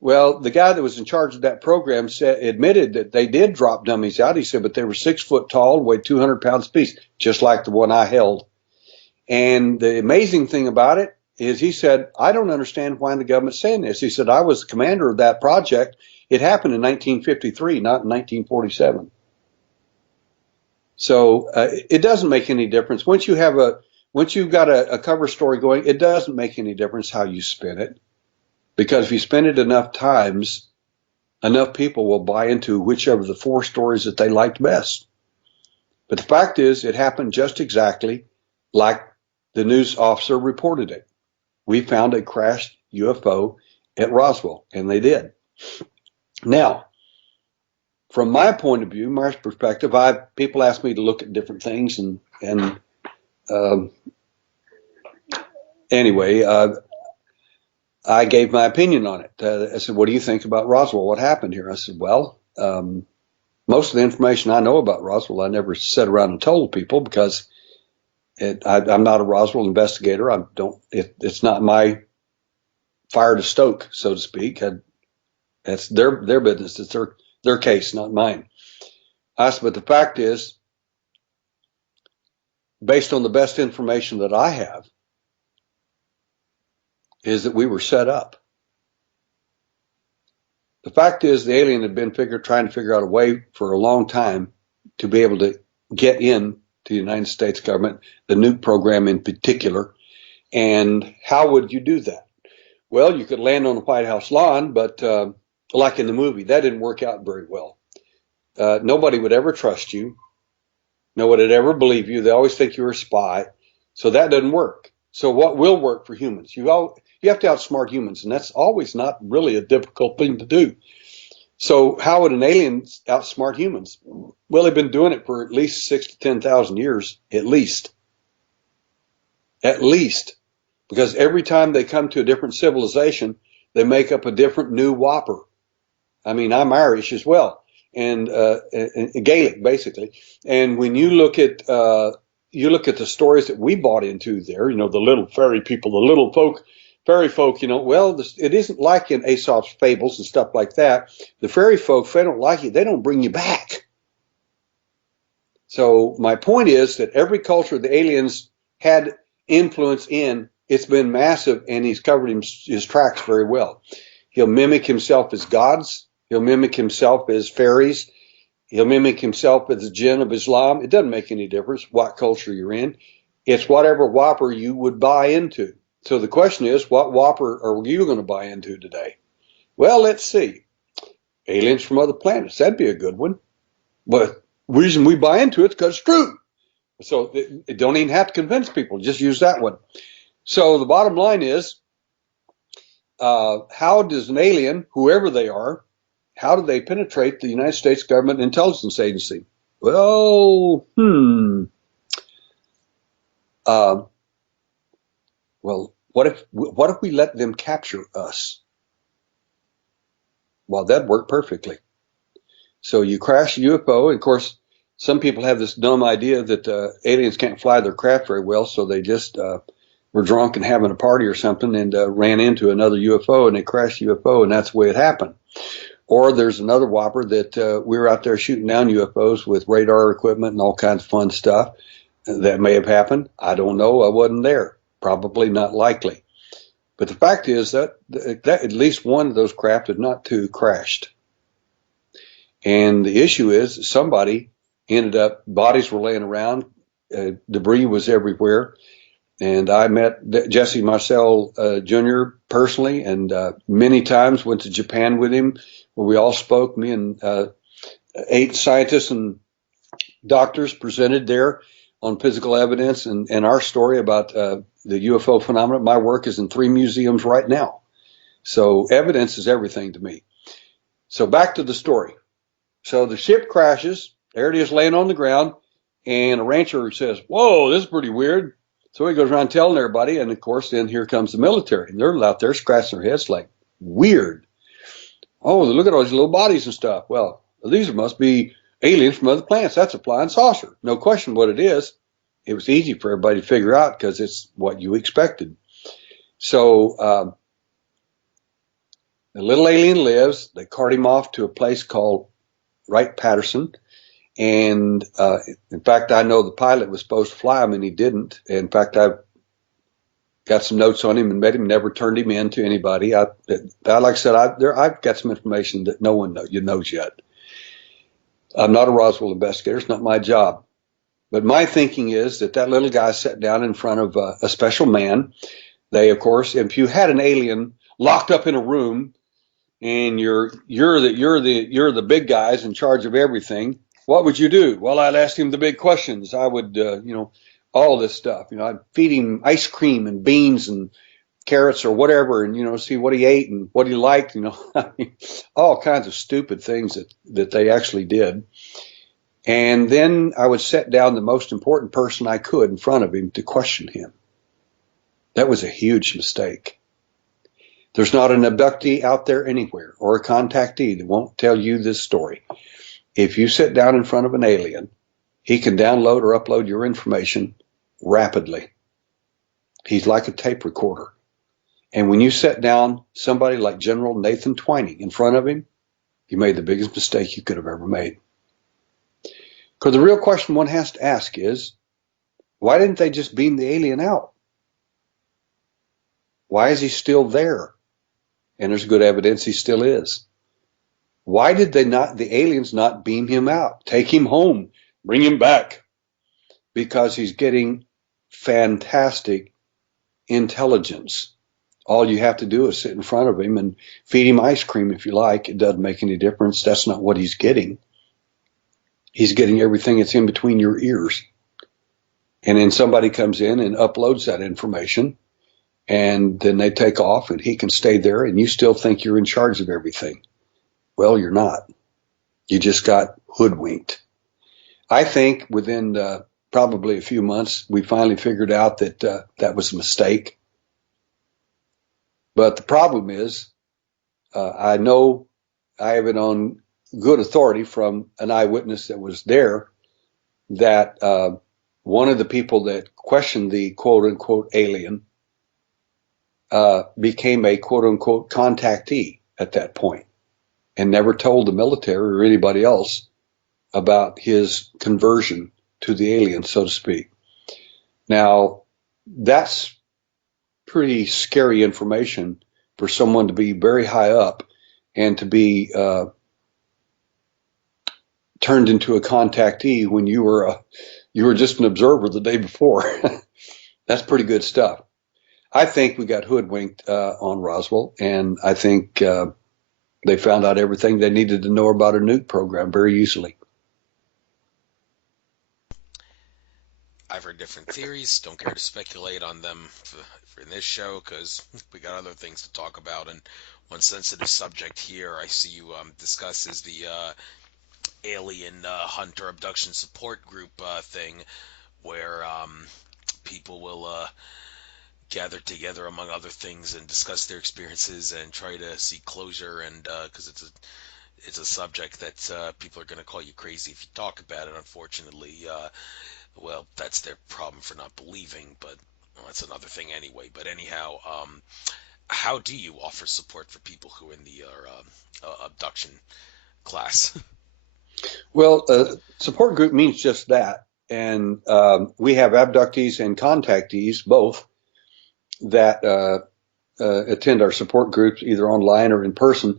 Well, the guy that was in charge of that program admitted that they did drop dummies out. He said, but they were 6 foot tall, weighed 200 pounds apiece, just like the one I held. And the amazing thing about it is, he said, I don't understand why the government's saying this. He said, I was the commander of that project. It happened in 1953, not in 1947. So it doesn't make any difference. Once you've got a cover story going, it doesn't make any difference how you spin it. Because if you spin it enough times, enough people will buy into whichever of the 4 stories that they liked best. But the fact is, it happened just exactly like the news officer reported it. We found a crashed UFO at Roswell, and they did. Now, from my point of view, my perspective, people ask me to look at different things, and anyway, I gave my opinion on it. I said, what do you think about Roswell? What happened here? I said, well, most of the information I know about Roswell, I never sat around and told people, because I'm not a Roswell investigator. It's not my fire to stoke, so to speak. That's their business. It's their case, not mine. I said, but the fact is, based on the best information that I have, is that we were set up. The fact is, the alien had been trying to figure out a way for a long time to be able to get in to the United States government, the nuke program in particular. And how would you do that? Well, you could land on the White House lawn, but like in the movie, that didn't work out very well. Nobody would ever trust you. Nobody would ever believe you. They always think you're a spy. So that doesn't work. So what will work for humans? You have to outsmart humans, and that's always not really a difficult thing to do. So how would an alien outsmart humans? Well, they've been doing it for at least 6,000 to 10,000 years, at least. At least. Because every time they come to a different civilization, they make up a different new whopper. I mean, I'm Irish as well, and Gaelic, basically. And when you look at the stories that we bought into there, the little fairy people, the little fairy folk, well, it isn't like in Aesop's fables and stuff like that. The fairy folk, if they don't like you, they don't bring you back. So my point is that every culture the aliens had influence in, it's been massive, and he's covered his tracks very well. He'll mimic himself as gods. He'll mimic himself as fairies. He'll mimic himself as the jinn of Islam. It doesn't make any difference what culture you're in. It's whatever whopper you would buy into. So the question is, what whopper are you going to buy into today? Well, let's see. Aliens from other planets. That'd be a good one. But the reason we buy into it is because it's true. So it don't even have to convince people. Just use that one. So the bottom line is, how does an alien, whoever they are, how do they penetrate the United States government intelligence agency? Well, well, what if we let them capture us? Well, that'd work perfectly. So you crash a UFO, and of course, some people have this dumb idea that aliens can't fly their craft very well, so they just were drunk and having a party or something and ran into another UFO and they crashed the UFO, and that's the way it happened. Or there's another whopper that we were out there shooting down UFOs with radar equipment and all kinds of fun stuff. That may have happened. I don't know. I wasn't there. Probably not likely. But the fact is that at least one of those craft, if not two, crashed. And the issue is somebody ended up, bodies were laying around, debris was everywhere. And I met Jesse Marcel Jr. personally, and many times went to Japan with him, where we all spoke. Me and 8 scientists and doctors presented there on physical evidence and our story about the UFO phenomenon. My work is in 3 museums right now. So evidence is everything to me. So back to the story. So the ship crashes. There it is laying on the ground. And a rancher says, whoa, this is pretty weird. So he goes around telling everybody. And of course, then here comes the military. And they're out there scratching their heads like, weird. Oh, look at all these little bodies and stuff. Well, these must be aliens from other planets. That's a flying saucer. No question what it is. It was easy for everybody to figure out because it's what you expected. So the little alien lives. They cart him off to a place called Wright-Patterson. And in fact, I know the pilot was supposed to fly him and he didn't. In fact, I've got some notes on him and met him, never turned him in to anybody. Like I said, I've got some information that no one knows yet. I'm not a Roswell investigator. It's not my job. But my thinking is that little guy sat down in front of a special man. They, of course, if you had an alien locked up in a room and you're the big guys in charge of everything, what would you do? Well, I'd ask him the big questions. I would, all this stuff. I'd feed him ice cream and beans and carrots or whatever, and see what he ate and what he liked. All kinds of stupid things that they actually did. And then I would set down the most important person I could in front of him to question him. That was a huge mistake. There's not an abductee out there anywhere or a contactee that won't tell you this story. If you sit down in front of an alien, he can download or upload your information rapidly. He's like a tape recorder. And when you set down somebody like General Nathan Twining in front of him, you made the biggest mistake you could have ever made. Because the real question one has to ask is, why didn't they just beam the alien out? Why is he still there? And there's good evidence he still is. Why did the aliens not beam him out, take him home, bring him back? Because he's getting fantastic intelligence. All you have to do is sit in front of him and feed him ice cream if you like. It doesn't make any difference. That's not what he's getting. He's getting everything that's in between your ears. And then somebody comes in and uploads that information, and then they take off and he can stay there and you still think you're in charge of everything. Well, you're not. You just got hoodwinked. I think within probably a few months, we finally figured out that that was a mistake. But the problem is, I know I have it on good authority from an eyewitness that was there that one of the people that questioned the quote-unquote alien became a quote-unquote contactee at that point and never told the military or anybody else about his conversion to the aliens, so to speak. Now, that's pretty scary information for someone to be very high up and to be turned into a contactee when you were just an observer the day before. That's pretty good stuff. I think we got hoodwinked on Roswell, and I think they found out everything they needed to know about a nuke program very easily. I've heard different theories. Don't care to speculate on them for this show because we got other things to talk about. And one sensitive subject here I see you discuss is the alien hunter abduction support group thing, where people will gather together among other things and discuss their experiences and try to seek closure. And because it's a subject that people are going to call you crazy if you talk about it. Unfortunately, well, that's their problem for not believing, but well, that's another thing anyway. But anyhow, how do you offer support for people who are in the abduction class? Well, support group means just that. And we have abductees and contactees, both, that attend our support groups either online or in person.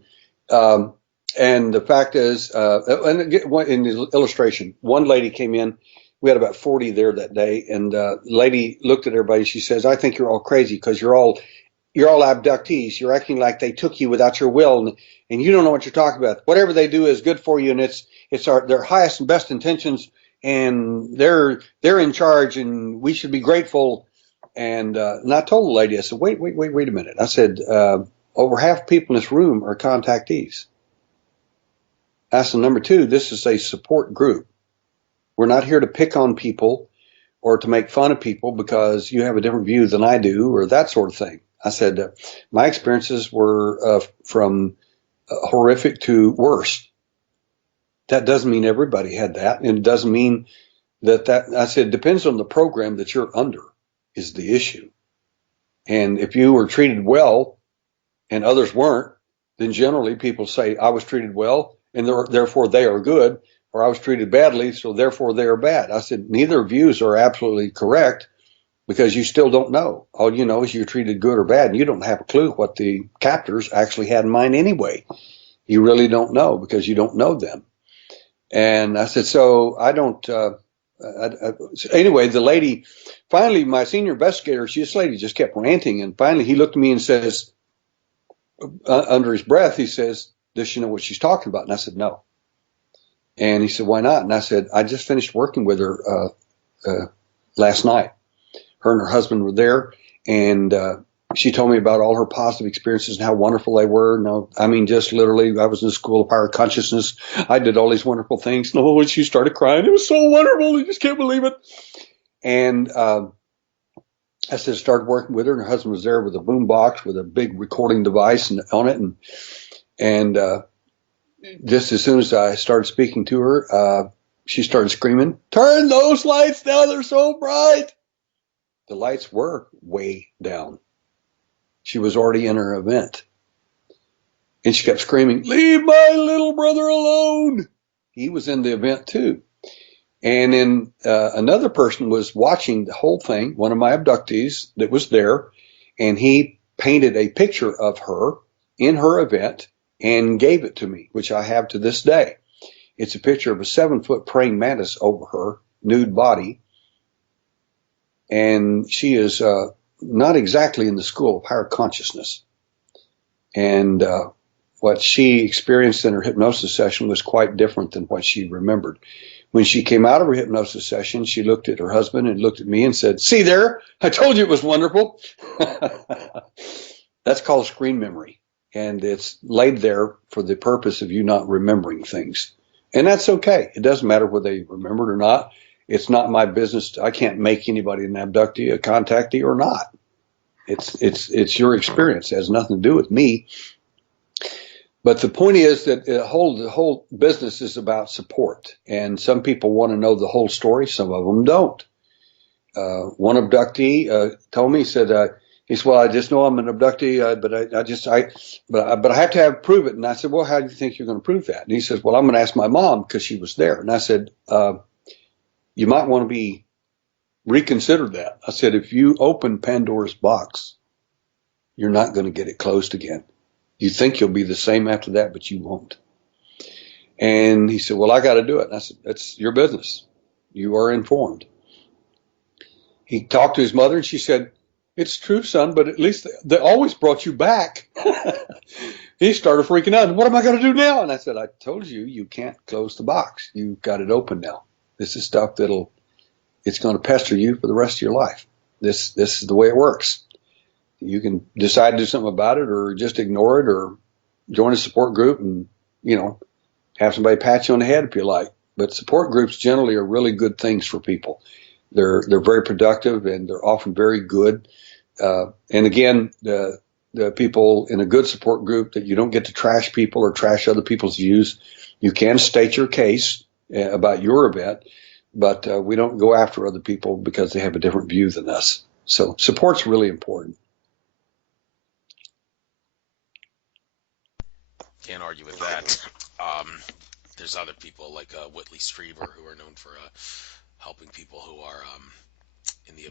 And the fact is, and in the illustration, one lady came in. We had about 40 there that day, and the lady looked at everybody. She says, "I think you're all crazy because you're all abductees. You're acting like they took you without your will, and you don't know what you're talking about. Whatever they do is good for you, and it's their highest and best intentions, and they're in charge, and we should be grateful." And I told the lady, I said, wait a minute. I said, over half the people in this room are contactees. I said, number two, this is a support group. We're not here to pick on people or to make fun of people because you have a different view than I do or that sort of thing. I said, my experiences were from horrific to worse. That doesn't mean everybody had that. And it doesn't mean that I said, it depends on the program that you're under is the issue. And if you were treated well and others weren't, then generally people say, I was treated well and therefore they are good, or I was treated badly, so therefore they are bad. I said, neither views are absolutely correct because you still don't know. All you know is you're treated good or bad, and you don't have a clue what the captors actually had in mind anyway. You really don't know because you don't know them. And I said, so I don't, anyway, the lady, finally, my senior investigator, this lady just kept ranting. And finally he looked at me and says, under his breath, he says, does she know what she's talking about? And I said, no. And he said, why not? And I said, I just finished working with her last night. Her and her husband were there, and she told me about all her positive experiences and how wonderful they were. No, I mean, just literally, I was in the School of Higher Consciousness. I did all these wonderful things. No, when she started crying, it was so wonderful. You just can't believe it. And I said, started working with her, and her husband was there with a boom box with a big recording device on it. And just as soon as I started speaking to her, she started screaming, turn those lights down. They're so bright. The lights were way down. She was already in her event. And she kept screaming, leave my little brother alone. He was in the event too. And then another person was watching the whole thing, one of my abductees that was there, and he painted a picture of her in her event and gave it to me, which I have to this day. It's a picture of a 7-foot praying mantis over her nude body. And she is not exactly in the School of Higher Consciousness. And what she experienced in her hypnosis session was quite different than what she remembered. When she came out of her hypnosis session, she looked at her husband and looked at me and said, see there, I told you it was wonderful. That's called screen memory. And it's laid there for the purpose of you not remembering things. And that's okay. It doesn't matter whether they remembered or not. It's not my business. I can't make anybody an abductee, a contactee, or not. It's your experience. It has nothing to do with me. But the point is that the whole business is about support. And some people want to know the whole story. Some of them don't. One abductee told me, he said, well, I just know I'm an abductee, but I have to prove it. And I said, well, how do you think you're going to prove that? And he says, well, I'm going to ask my mom because she was there. And I said, you might want to reconsider that. I said, if you open Pandora's box, you're not going to get it closed again. You think you'll be the same after that, but you won't. And he said, well, I got to do it. And I said, that's your business. You are informed. He talked to his mother and she said, it's true, son, but at least they always brought you back. He started freaking out. What am I going to do now? And I said, I told you, you can't close the box. You've got it open now. This is stuff it's going to pester you for the rest of your life. This is the way it works. You can decide to do something about it or just ignore it or join a support group and, have somebody pat you on the head if you like. But support groups generally are really good things for people. They're very productive and they're often very good. And again, the people in a good support group that you don't get to trash people or trash other people's views. You can state your case about your event, but we don't go after other people because they have a different view than us. So support's really important. Can't argue with that. There's other people like Whitley Strieber who are known for helping people who are in the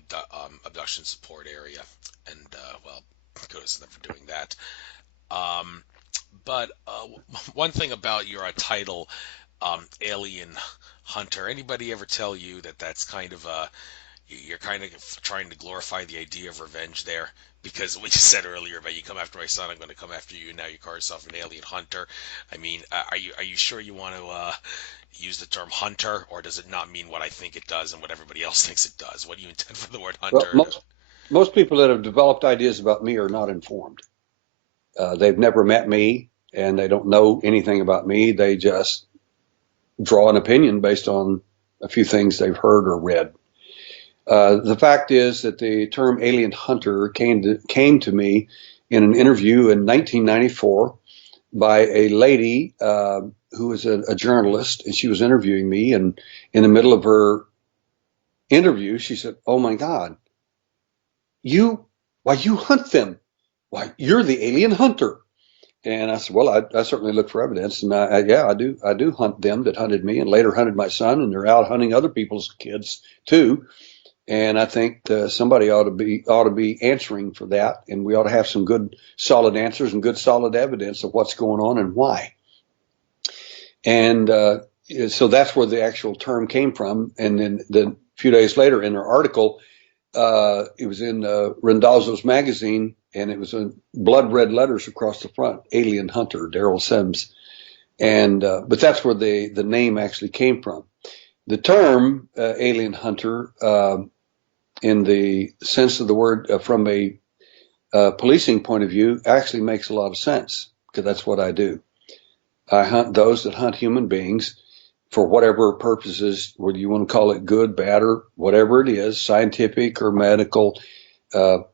abduction support area, and well, kudos to them for doing that. But one thing about your title, Alien Hunter, anybody ever tell you that that's kind of you're kind of trying to glorify the idea of revenge there? Because what you said earlier about you come after my son, I'm going to come after you, and now you call yourself an alien hunter. I mean, are you sure you want to use the term hunter, or does it not mean what I think it does and what everybody else thinks it does? What do you intend for the word hunter? Well, most people that have developed ideas about me are not informed. They've never met me, and they don't know anything about me. They just draw an opinion based on a few things they've heard or read. The fact is that the term alien hunter came to me in an interview in 1994 by a lady who was a journalist, and she was interviewing me. And in the middle of her interview, she said, "Oh my God, you hunt them? Why, you're the alien hunter." And I said, "Well, I certainly look for evidence, and I do hunt them that hunted me, and later hunted my son, and they're out hunting other people's kids too." And I think somebody ought to be answering for that, and we ought to have some good, solid answers and good, solid evidence of what's going on and why. And so that's where the actual term came from. And then a few days later, in her article, it was in Randazzo's magazine, and it was in blood red letters across the front: "Alien Hunter, Derrel Sims." And but that's where the name actually came from. The term alien hunter, in the sense of the word from a policing point of view, actually makes a lot of sense, because that's what I do. I hunt those that hunt human beings for whatever purposes, whether you want to call it good, bad, or whatever it is, scientific or medical.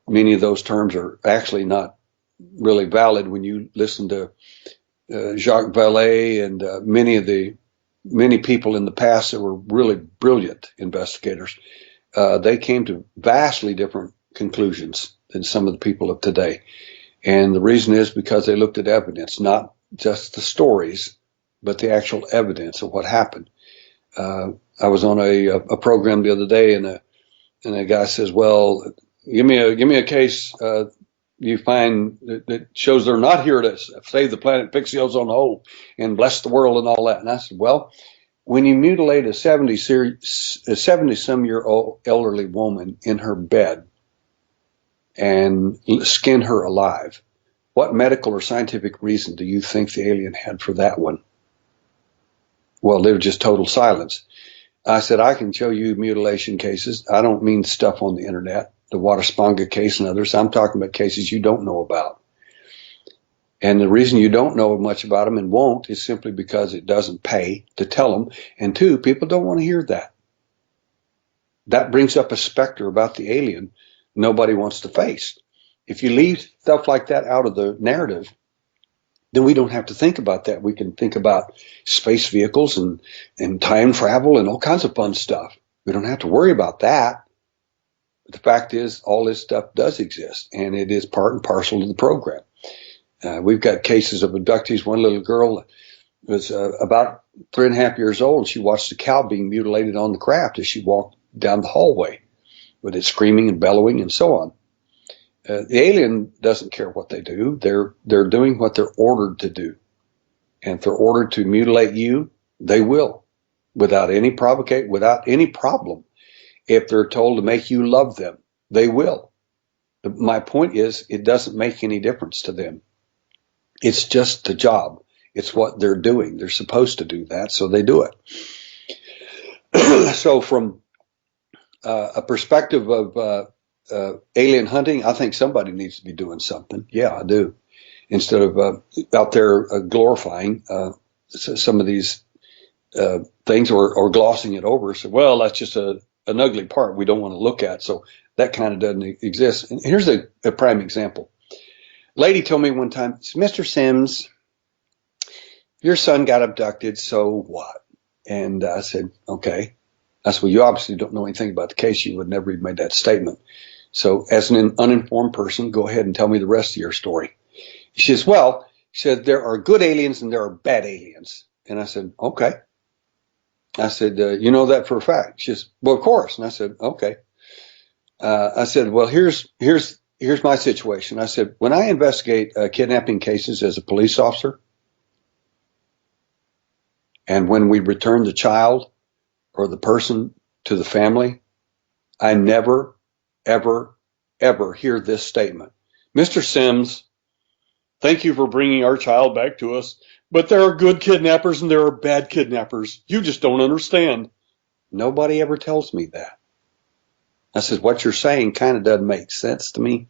Many of those terms are actually not really valid when you listen to Jacques Vallée and many people in the past that were really brilliant investigators. They came to vastly different conclusions than some of the people of today. And the reason is because they looked at evidence, not just the stories, but the actual evidence of what happened. I was on a program the other day, and a guy says, "Well, give me a case you find that shows they're not here to save the planet, fix the ozone hole, and bless the world and all that." And I said, "Well, when you mutilate a 70-some-year-old elderly woman in her bed and skin her alive, what medical or scientific reason do you think the alien had for that one?" Well, they were just total silence. I said, "I can show you mutilation cases. I don't mean stuff on the internet, the Watersponga case and others. I'm talking about cases you don't know about. And the reason you don't know much about them and won't is simply because it doesn't pay to tell them. And two, people don't want to hear that. That brings up a specter about the alien nobody wants to face. If you leave stuff like that out of the narrative, then we don't have to think about that. We can think about space vehicles and time travel and all kinds of fun stuff. We don't have to worry about that. But the fact is, all this stuff does exist, and it is part and parcel of the program. We've got cases of abductees. One little girl, was about 3.5 years old. She watched a cow being mutilated on the craft as she walked down the hallway with it screaming and bellowing and so on. The alien doesn't care what they do. They're doing what they're ordered to do. And if they're ordered to mutilate you, they will, without any provocate, without any problem. If they're told to make you love them, they will. My point is, it doesn't make any difference to them. It's just the job. It's what they're doing. They're supposed to do that, so they do it. So from a perspective of alien hunting, I think somebody needs to be doing something. Yeah, I do. Instead of out there glorifying some of these things or glossing it over. So, well, that's just an ugly part we don't want to look at. So that kind of doesn't exist. And here's a prime example. Lady told me one time, Mr. Sims, your son got abducted, so what? And I said, okay. I said, well, you obviously don't know anything about the case. You would never have made that statement. So as an uninformed person, go ahead and tell me the rest of your story. She says, well, she said, there are good aliens and there are bad aliens. And I said, okay. I said, you know that for a fact? She says, well, of course. And I said, okay. I said, well, here's my situation. I said, when I investigate kidnapping cases as a police officer, and when we return the child or the person to the family, I never, ever, ever hear this statement. Mr. Sims, thank you for bringing our child back to us, but there are good kidnappers and there are bad kidnappers. You just don't understand. Nobody ever tells me that. I said, what you're saying kind of doesn't make sense to me.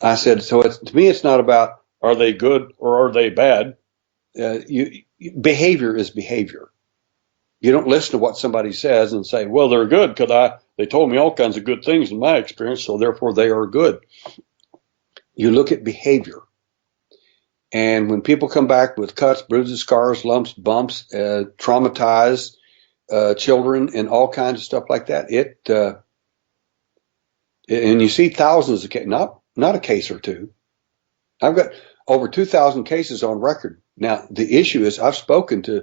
I said, so to me, it's not about are they good or are they bad. Behavior is behavior. You don't listen to what somebody says and say, well, they're good because they told me all kinds of good things in my experience, so therefore they are good. You look at behavior. And when people come back with cuts, bruises, scars, lumps, bumps, traumatized children, and all kinds of stuff like that, and you see thousands of cases, not a case or two. I've got over 2,000 cases on record. Now, the issue is I've spoken to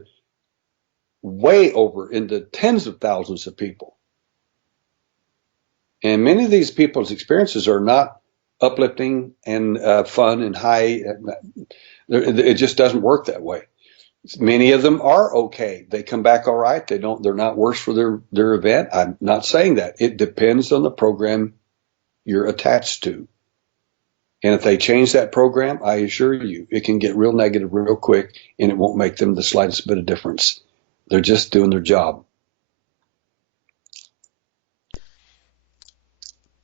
way over into tens of thousands of people. And many of these people's experiences are not uplifting and fun and high. It just doesn't work that way. Many of them are okay. They come back all right. They're not worse for their event. I'm not saying that. It depends on the program you're attached to. And if they change that program, I assure you, it can get real negative real quick and it won't make them the slightest bit of difference. They're just doing their job.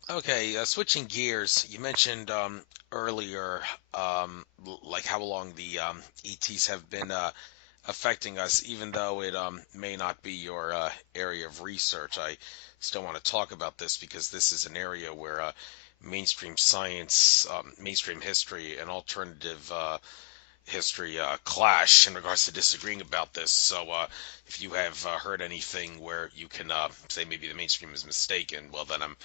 Okay, switching gears, you mentioned earlier, like how long the ETs have been affecting us, even though it may not be your area of research. I still want to talk about this because this is an area where mainstream science, mainstream history, and alternative history clash in regards to disagreeing about this. So if you have heard anything where you can say maybe the mainstream is mistaken, well, then I'm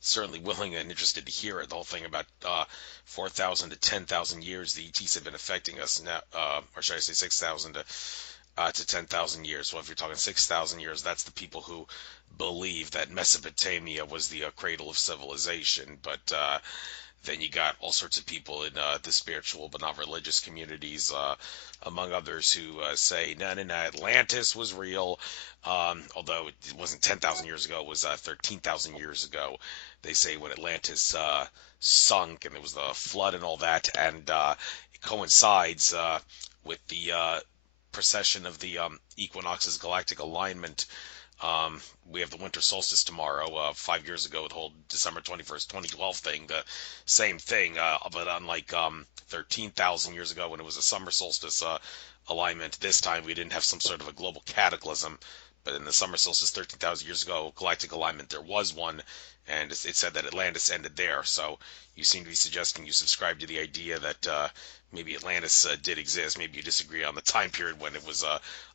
certainly willing and interested to hear it. The whole thing about 4,000 to 10,000 years the ETs have been affecting us now, or should I say 6,000 to 10,000 years. Well, if you're talking 6,000 years, that's the people who believe that Mesopotamia was the cradle of civilization. But then you got all sorts of people in the spiritual but not religious communities, among others, who say, no, no, no, Atlantis was real. Although it wasn't 10,000 years ago, it was 13,000 years ago. They say when Atlantis sunk and there was the flood and all that, and it coincides with the precession of the equinox's galactic alignment. We have the winter solstice tomorrow. 5 years ago, the whole December 21st, 2012 thing, the same thing, but unlike 13,000 years ago when it was a summer solstice alignment, this time we didn't have some sort of a global cataclysm. But in the summer solstice 13,000 years ago, galactic alignment, there was one, and it said that Atlantis ended there. So you seem to be suggesting you subscribe to the idea that maybe Atlantis did exist. Maybe you disagree on the time period when it was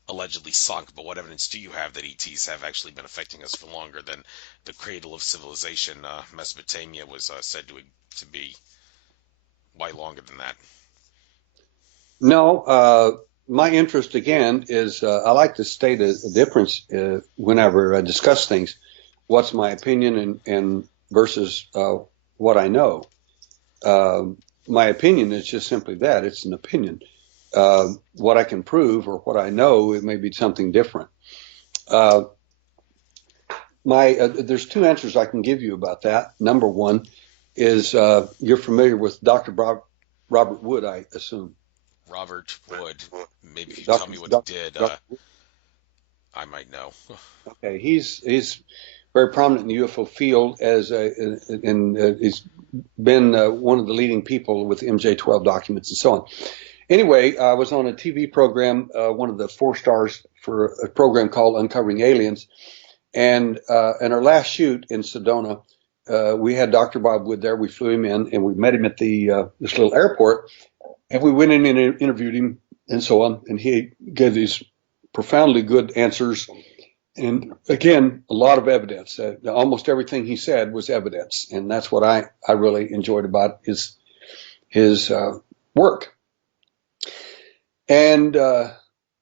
allegedly sunk, but what evidence do you have that ETs have actually been affecting us for longer than the cradle of civilization, Mesopotamia, was said to be? Why longer than that? No, my interest again is I like to state a difference whenever I discuss things. What's my opinion and versus what I know. My opinion is just simply that it's an opinion. What I can prove or what I know, it may be something different. There's two answers I can give you about that. Number one is you're familiar with Dr. Robert Wood, I assume. Robert Wood. Maybe if you tell Dr. me what he Dr. did, Dr. I might know. Okay, he's very prominent in the UFO field he's been one of the leading people with MJ12 documents and so on. Anyway, I was on a TV program, one of the 4 stars for a program called Uncovering Aliens, and in our last shoot in Sedona, we had Dr. Bob Wood there. We flew him in, and we met him at this little airport, and we went in and interviewed him and so on, and he gave these profoundly good answers. And again, a lot of evidence. Almost everything he said was evidence, and that's what I really enjoyed about his work. And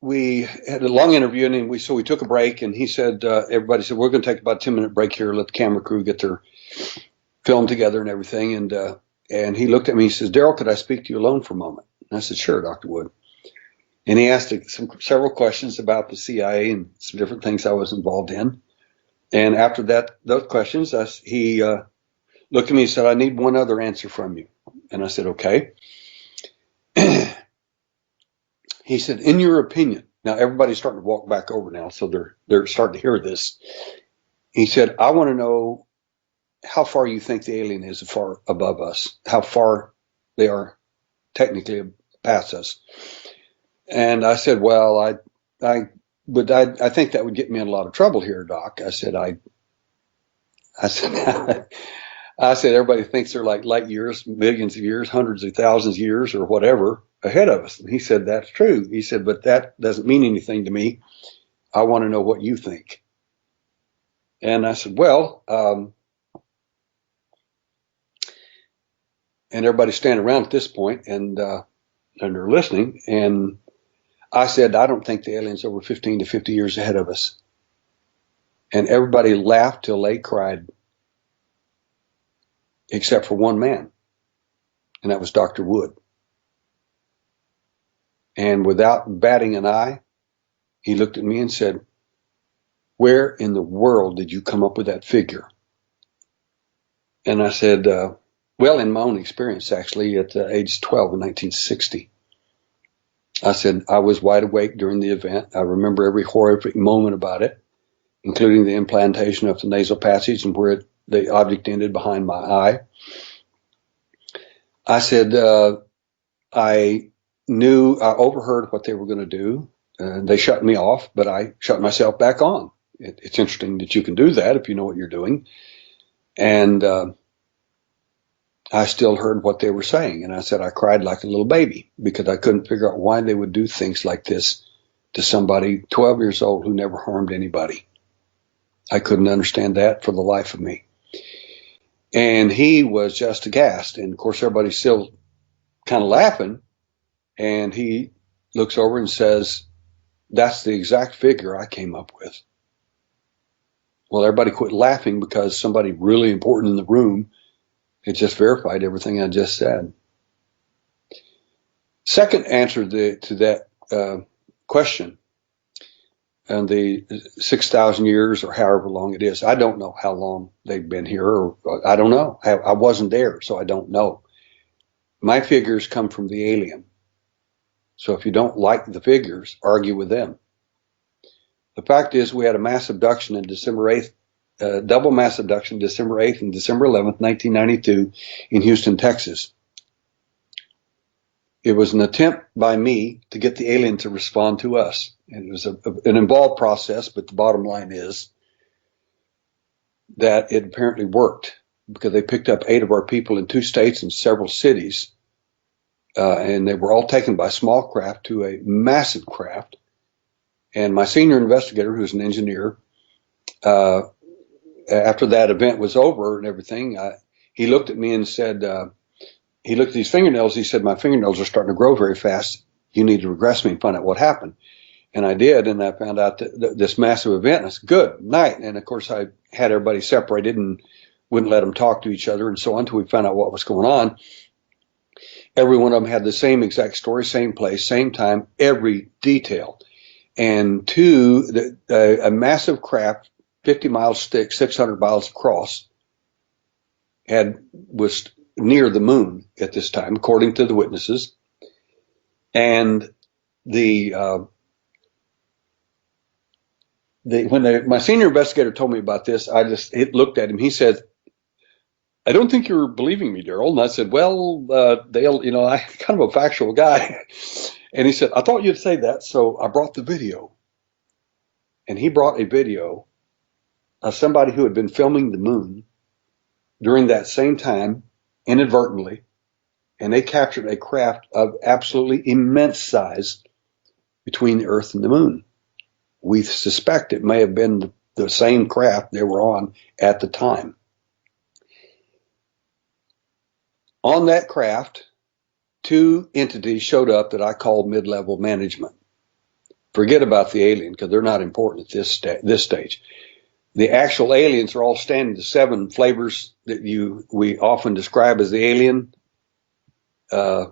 we had a long interview, and we took a break, and he said, everybody said, we're going to take about a 10-minute break here, let the camera crew get their film together and everything. And he looked at me, he says, Derrel, could I speak to you alone for a moment? And I said, sure, Dr. Wood. And he asked several questions about the CIA and some different things I was involved in. And after those questions, he looked at me and said, I need one other answer from you. And I said, okay. He said, in your opinion, now everybody's starting to walk back over now, so they're starting to hear this. He said, I want to know how far you think the alien is far above us, how far they are technically past us. And I said, well, I think that would get me in a lot of trouble here, Doc. I said, I said, everybody thinks they're like light years, millions of years, hundreds of thousands of years or whatever ahead of us. And he said, that's true. He said, but that doesn't mean anything to me. I want to know what you think. And I said, well, and everybody's standing around at this point and they're listening. And I said, I don't think the alien's over 15 to 50 years ahead of us. And everybody laughed till they cried, except for one man, and that was Dr. Wood. And without batting an eye, he looked at me and said, where in the world did you come up with that figure? And I said, well, in my own experience, actually, at age 12 in 1960. I said, I was wide awake during the event. I remember every horrific moment about it, including the implantation of the nasal passage and where the object ended behind my eye. I said, I overheard what they were going to do. They shut me off, but I shut myself back on. It's interesting that you can do that if you know what you're doing. And I still heard what they were saying. And I said, I cried like a little baby because I couldn't figure out why they would do things like this to somebody 12 years old who never harmed anybody. I couldn't understand that for the life of me. And he was just aghast. And of course, everybody's still kind of laughing. And he looks over and says, that's the exact figure I came up with. Well, everybody quit laughing because somebody really important in the room had just verified everything I just said. Second answer to that question, and the 6,000 years or however long it is, I don't know how long they've been here, or I don't know. I wasn't there, so I don't know. My figures come from the alien. So if you don't like the figures, argue with them. The fact is, we had a mass abduction in December 8th, double mass abduction, December 8th and December 11th, 1992, in Houston, Texas. It was an attempt by me to get the alien to respond to us. And it was an involved process, but the bottom line is that it apparently worked because they picked up 8 of our people in 2 states and several cities. And they were all taken by small craft to a massive craft. And my senior investigator, who's an engineer, after that event was over and everything, he looked at me and said, he looked at these fingernails. He said, my fingernails are starting to grow very fast. You need to regress me and find out what happened. And I did, and I found out that this massive event. And I said, good night. And of course, I had everybody separated and wouldn't let them talk to each other and so on until we found out what was going on. Every one of them had the same exact story, same place, same time, every detail. And two, a massive craft, 50 miles thick, 600 miles across, was near the moon at this time, according to the witnesses. And when my senior investigator told me about this, it looked at him. He said, "I don't think you're believing me, Derrel." And I said, "Well, Dale, I'm kind of a factual guy." And he said, "I thought you'd say that, so I brought the video." And he brought a video of somebody who had been filming the moon during that same time, inadvertently, and they captured a craft of absolutely immense size between the Earth and the moon. We suspect it may have been the same craft they were on at the time. On that craft, two entities showed up that I called mid-level management. Forget about the alien because they're not important at this stage. The actual aliens are all standing, the 7 flavors that we often describe as the alien, the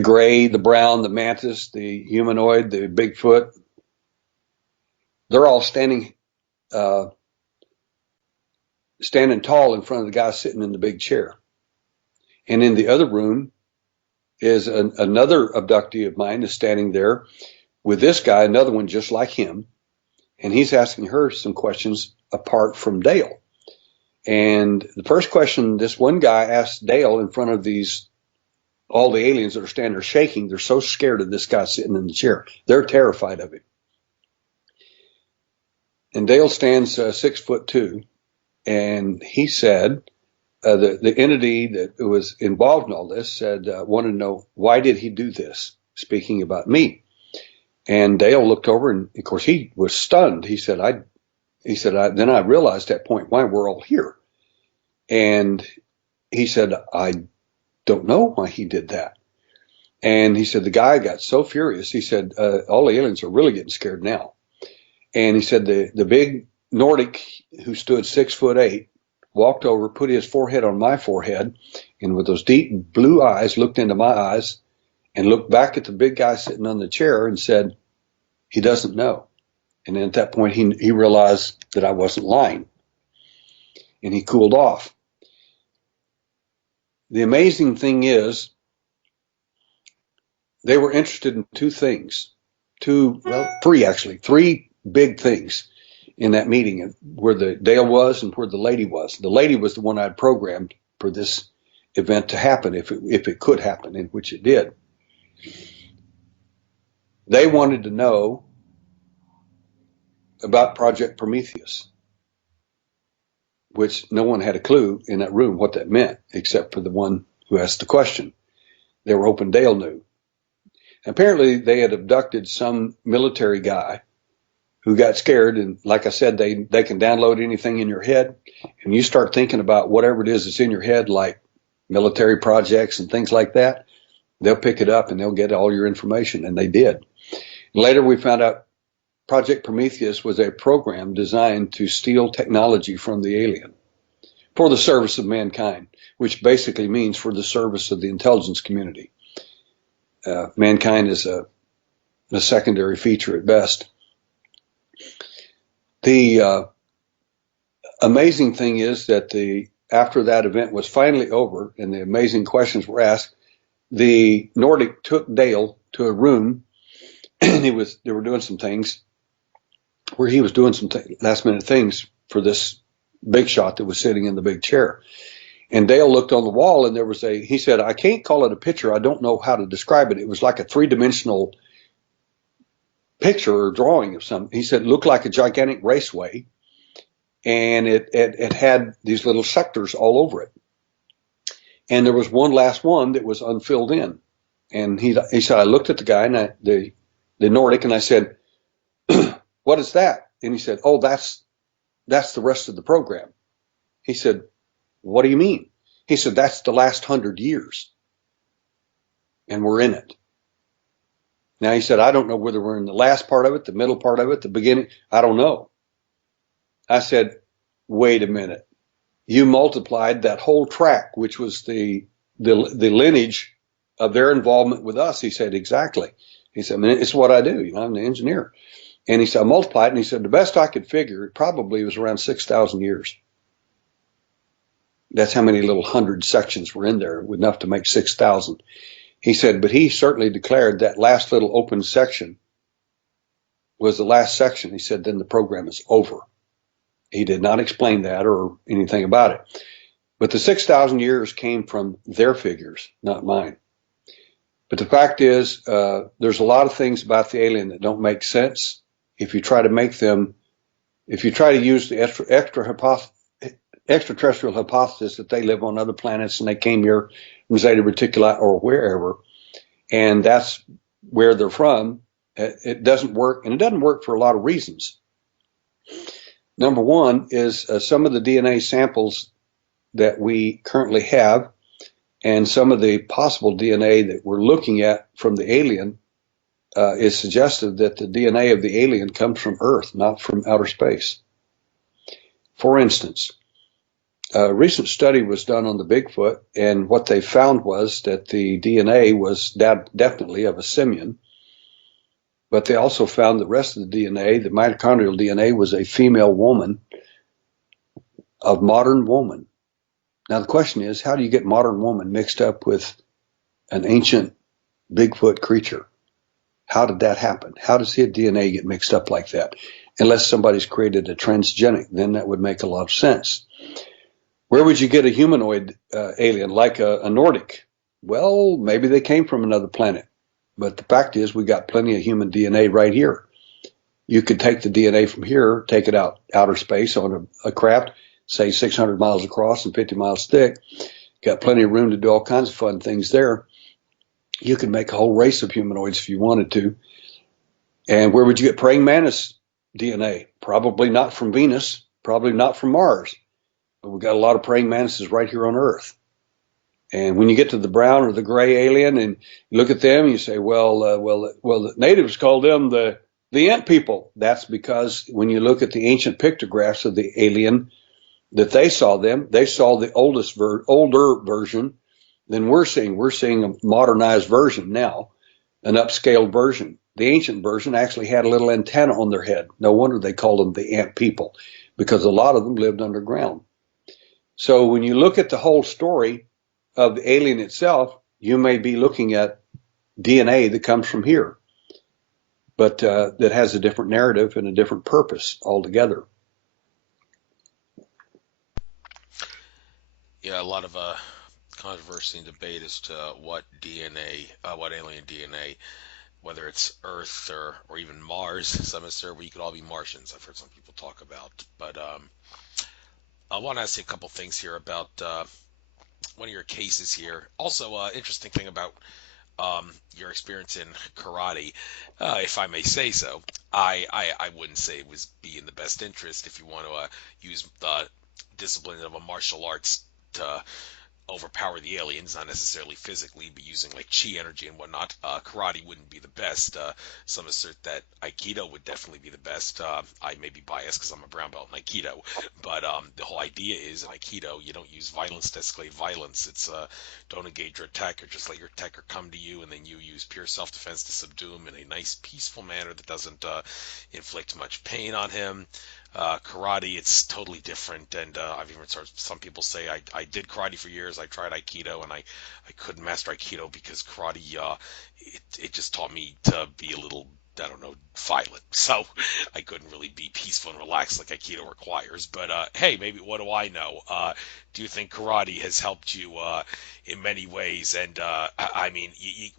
gray, the brown, the mantis, the humanoid, the Bigfoot. They're all standing tall in front of the guy sitting in the big chair. And in the other room is another abductee of mine is standing there with this guy, another one just like him. And he's asking her some questions apart from Dale. And the first question this one guy asked Dale in front of all the aliens that are standing there shaking, they're so scared of this guy sitting in the chair. They're terrified of him. And Dale stands 6'2", and he said, the entity that was involved in all this said, wanted to know, why did he do this? Speaking about me. And Dale looked over, and of course he was stunned. He said, then I realized at that point why we're all here. And he said, I don't know why he did that. And he said, the guy got so furious. He said, all the aliens are really getting scared now. And he said, the big Nordic who stood 6'8" walked over, put his forehead on my forehead, and with those deep blue eyes looked into my eyes and looked back at the big guy sitting on the chair and said, he doesn't know. And then at that point, he realized that I wasn't lying, and he cooled off. The amazing thing is, they were interested in three big things in that meeting, where the Dale was and where the lady was. The lady was the one I'd programmed for this event to happen, if it could happen, in which it did. They wanted to know about Project Prometheus, which no one had a clue in that room what that meant, except for the one who asked the question. They were hoping Dale knew. Apparently, they had abducted some military guy who got scared. And like I said, they can download anything in your head. And you start thinking about whatever it is that's in your head, like military projects and things like that, they'll pick it up and they'll get all your information. And they did. Later, we found out Project Prometheus was a program designed to steal technology from the alien for the service of mankind, which basically means for the service of the intelligence community. Mankind is a secondary feature at best. The amazing thing is that after that event was finally over and the amazing questions were asked, the Nordic took Dale to a room, and they were doing some things where he was doing some last minute things for this big shot that was sitting in the big chair. And Dale looked on the wall, and he said, I can't call it a picture. I don't know how to describe it. It was like a 3-dimensional picture or drawing of something. He said it looked like a gigantic raceway, and it had these little sectors all over it. And there was one last one that was unfilled in. And he said, I looked at the guy, and the Nordic, and I said, what is that? And he said, oh, that's the rest of the program. He said, what do you mean? He said, that's the last 100 years. and we're in it. Now he said, I don't know whether we're in the last part of it, the middle part of it, the beginning. I don't know. I said, wait a minute. You multiplied that whole track, which was the lineage of their involvement with us. He said, exactly. He said, I mean, it's what I do. You know, I'm an engineer. And he said, I multiplied it, and he said, the best I could figure, it probably was around 6,000 years. That's how many little hundred sections were in there, enough to make 6,000. He said, but he certainly declared that last little open section was the last section. He said, then the program is over. He did not explain that or anything about it. But the 6,000 years came from their figures, not mine. But the fact is, there's a lot of things about the alien that don't make sense. If you try to make them, if you try to use the extraterrestrial hypothesis that they live on other planets and they came here from Zeta Reticuli or wherever, and that's where they're from, it doesn't work. And it doesn't work for a lot of reasons. Number one is some of the DNA samples that we currently have and some of the possible DNA that we're looking at from the alien is suggestive that the DNA of the alien comes from Earth, not from outer space. For instance, a recent study was done on the Bigfoot, and what they found was that the DNA was definitely of a simian, but they also found the rest of the DNA, the mitochondrial DNA, was a female woman, of modern woman. Now the question is, how do you get modern woman mixed up with an ancient Bigfoot creature? How did that happen? How does his DNA get mixed up like that? Unless somebody's created a transgenic, then that would make a lot of sense. Where would you get a humanoid alien like a Nordic? Well, maybe they came from another planet. But the fact is, we got plenty of human DNA right here. You could take the DNA from here, take it out outer space on a craft, say 600 miles across and 50 miles thick. Got plenty of room to do all kinds of fun things there. You could make a whole race of humanoids if you wanted to. And where would you get praying mantis DNA? Probably not from Venus, probably not from Mars. But we've got a lot of praying mantises right here on Earth. And when you get to the brown or the gray alien and you look at them, you say, well, the natives called them the ant people. That's because when you look at the ancient pictographs of the alien that they saw the older version than we're seeing. We're seeing a modernized version now, an upscaled version. The ancient version actually had a little antenna on their head. No wonder they called them the ant people, because a lot of them lived underground. So when you look at the whole story of the alien itself, you may be looking at DNA that comes from here, but that has a different narrative and a different purpose altogether. Yeah, a lot of controversy and debate as to what DNA, what alien DNA, whether it's Earth or even Mars. Some have said we could all be Martians. I've heard some people talk about. But I want to ask you a couple things here about one of your cases here. Also, interesting thing about your experience in karate, if I may say so. I wouldn't say it was be in the best interest if you want to use the discipline of a martial arts to overpower the aliens, not necessarily physically, but using like chi energy and whatnot. Karate wouldn't be the best. Some assert that Aikido would definitely be the best. I may be biased because I'm a brown belt in Aikido, but the whole idea is in Aikido you don't use violence to escalate violence. It's don't engage your attacker, just let your attacker come to you, and then you use pure self-defense to subdue him in a nice, peaceful manner that doesn't inflict much pain on him. Karate, it's totally different, and I've even heard some people say I did karate for years. I tried Aikido, and I couldn't master Aikido because karate it just taught me to be a little, I don't know, violent. So I couldn't really be peaceful and relaxed like Aikido requires. But hey, maybe what do I know? Do you think karate has helped you in many ways? And I mean,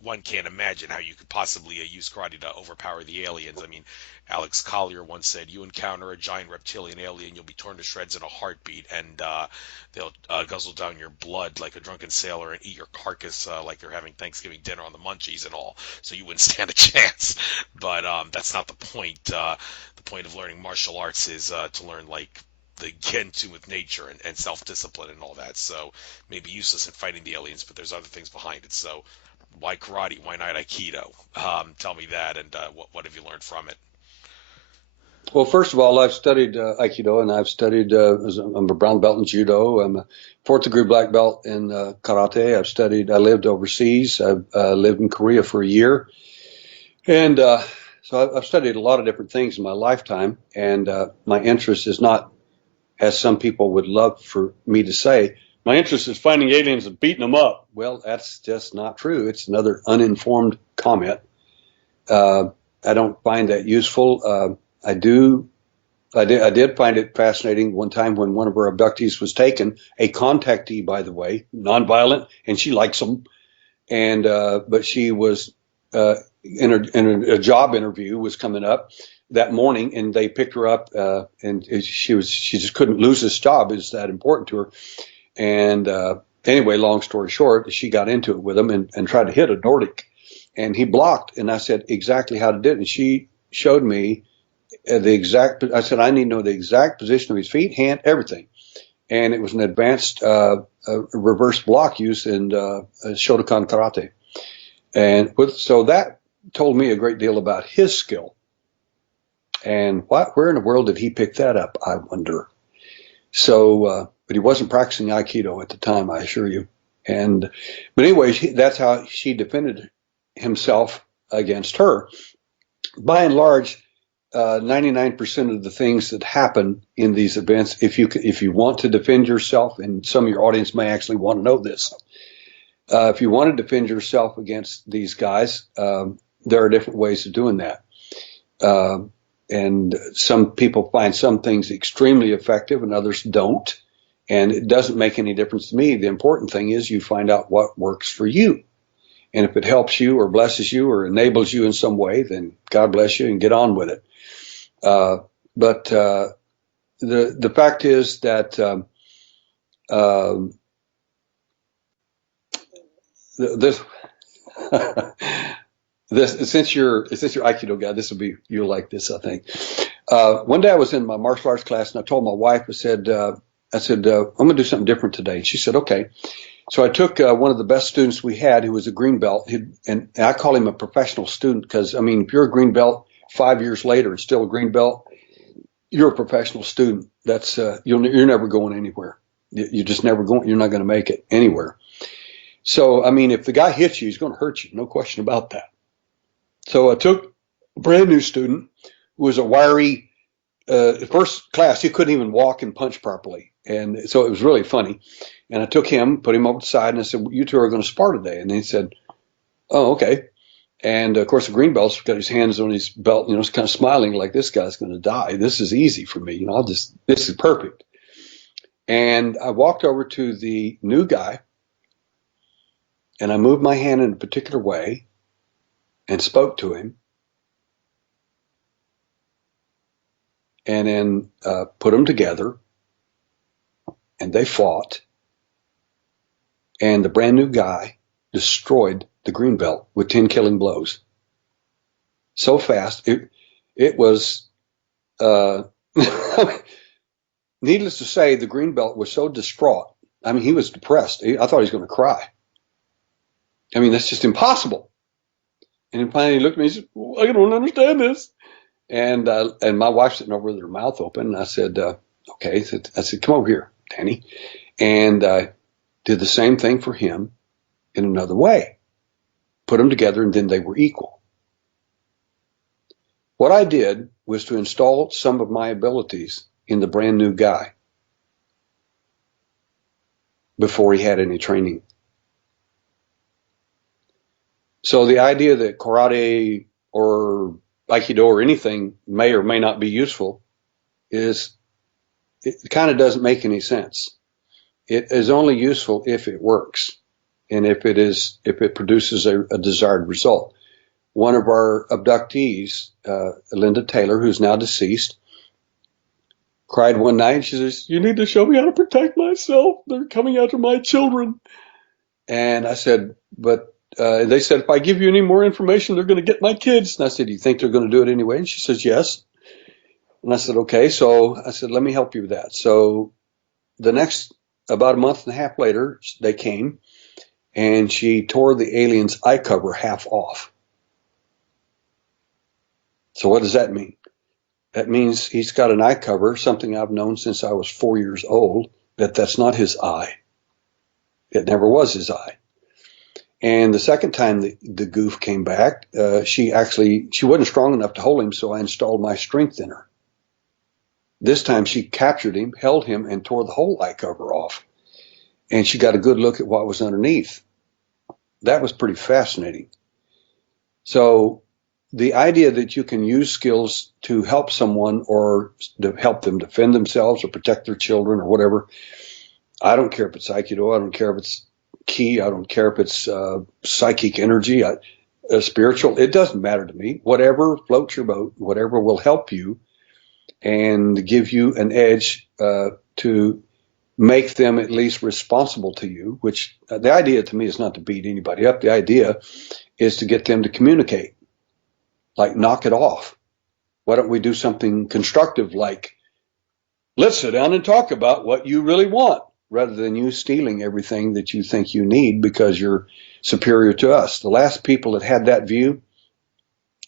one can't imagine how you could possibly use karate to overpower the aliens. I mean, Alex Collier once said, "You encounter a giant reptilian alien, you'll be torn to shreds in a heartbeat, and they'll guzzle down your blood like a drunken sailor and eat your carcass like they're having Thanksgiving dinner on the Munchies and all. So you wouldn't stand a chance." But that's not the point. The point of learning martial arts is to learn like they get into with nature and self-discipline and all that. So maybe useless in fighting the aliens, but there's other things behind it. So why karate? Why not Aikido? Tell me that, and what have you learned from it? Well, first of all, I've studied Aikido, and I've studied, I'm a brown belt in Judo. I'm a fourth degree black belt in Karate. I lived overseas. I've lived in Korea for a year. And so I've studied a lot of different things in my lifetime. And my interest is not, as some people would love for me to say, my interest is finding aliens and beating them up. Well, that's just not true. It's another uninformed comment. Uh, I don't find that useful. I do. I did find it fascinating one time when one of her abductees was taken, a contactee, by the way, nonviolent, and she likes them. And but she was in a job interview was coming up that morning, and they picked her up, and she just couldn't lose this job. It's that important to her. And anyway, long story short, she got into it with him and tried to hit a Nordic, and he blocked. And I said exactly how to do it, and she showed me the exact. I said I need to know the exact position of his feet, hand, everything. And it was an advanced reverse block use in Shotokan karate. And so that told me a great deal about his skill. And where in the world did he pick that up, I wonder? So, but he wasn't practicing Aikido at the time, I assure you. But anyway, that's how she defended himself against her. By and large, 99% of the things that happen in these events, if you want to defend yourself, and some of your audience may actually want to know this, if you want to defend yourself against these guys, there are different ways of doing that. And some people find some things extremely effective and others don't. And it doesn't make any difference to me. The important thing is you find out what works for you. And if it helps you or blesses you or enables you in some way, then God bless you and get on with it. But the fact is that this this since you're Aikido guy, you'll like this, I think. One day I was in my martial arts class and I told my wife, I said I'm going to do something different today. And she said, okay. So I took one of the best students we had, who was a green belt, and I call him a professional student because, I mean, if you're a green belt 5 years later and still a green belt, you're a professional student. That's you're never going anywhere. You just never going. You're not going to make it anywhere. So, I mean, if the guy hits you, he's going to hurt you. No question about that. So I took a brand new student who was a wiry, first class, he couldn't even walk and punch properly. And so it was really funny. And I took him, put him over the side, and I said, well, you two are going to spar today. And he said, oh, okay. And of course, the green belt's got his hands on his belt, he's kind of smiling like this guy's going to die. This is easy for me. This is perfect. And I walked over to the new guy and I moved my hand in a particular way and spoke to him and then put them together and they fought. And the brand new guy destroyed the green belt with 10 killing blows. So fast. It was, needless to say, the green belt was so distraught. I mean, he was depressed. I thought he was going to cry. I mean, that's just impossible. And then finally he looked at me and said, well, I don't understand this. And my wife's sitting over with her mouth open. And I said, okay. I said, come over here, Danny. And I did the same thing for him in another way. Put them together and then they were equal. What I did was to install some of my abilities in the brand new guy before he had any training. So the idea that karate or Aikido or anything may or may not be useful it kind of doesn't make any sense. It is only useful if it works and if it produces a desired result. One of our abductees, Linda Taylor, who's now deceased, cried one night and she says, you need to show me how to protect myself. They're coming after my children. And I said, but they said, if I give you any more information, they're going to get my kids. And I said, do you think they're going to do it anyway? And she says, yes. And I said, okay. So I said, let me help you with that. So the next, about a month and a half later, they came and she tore the alien's eye cover half off. So what does that mean? That means he's got an eye cover, something I've known since I was 4 years old, that's not his eye. It never was his eye. And the second time the goof came back, she wasn't strong enough to hold him, so I installed my strength in her. This time she captured him, held him, and tore the whole eye cover off. And she got a good look at what was underneath. That was pretty fascinating. So the idea that you can use skills to help someone or to help them defend themselves or protect their children or whatever, I don't care if it's Aikido, I don't care if it's Ki, I don't care if it's psychic energy, spiritual, it doesn't matter to me. Whatever floats your boat, whatever will help you and give you an edge to make them at least responsible to you, which the idea to me is not to beat anybody up. The idea is to get them to communicate, like knock it off. Why don't we do something constructive like, let's sit down and talk about what you really want, rather than you stealing everything that you think you need because you're superior to us. The last people that had that view,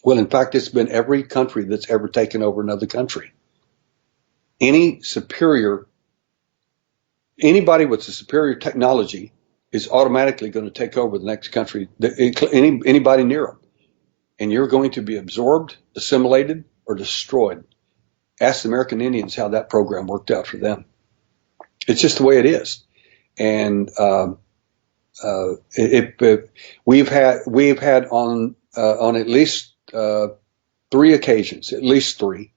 well, in fact, it's been every country that's ever taken over another country. Anybody with a superior technology is automatically going to take over the next country, anybody near them. And you're going to be absorbed, assimilated, or destroyed. Ask the American Indians how that program worked out for them. It's just the way it is. And we've had on at least 3 occasions, at least 3,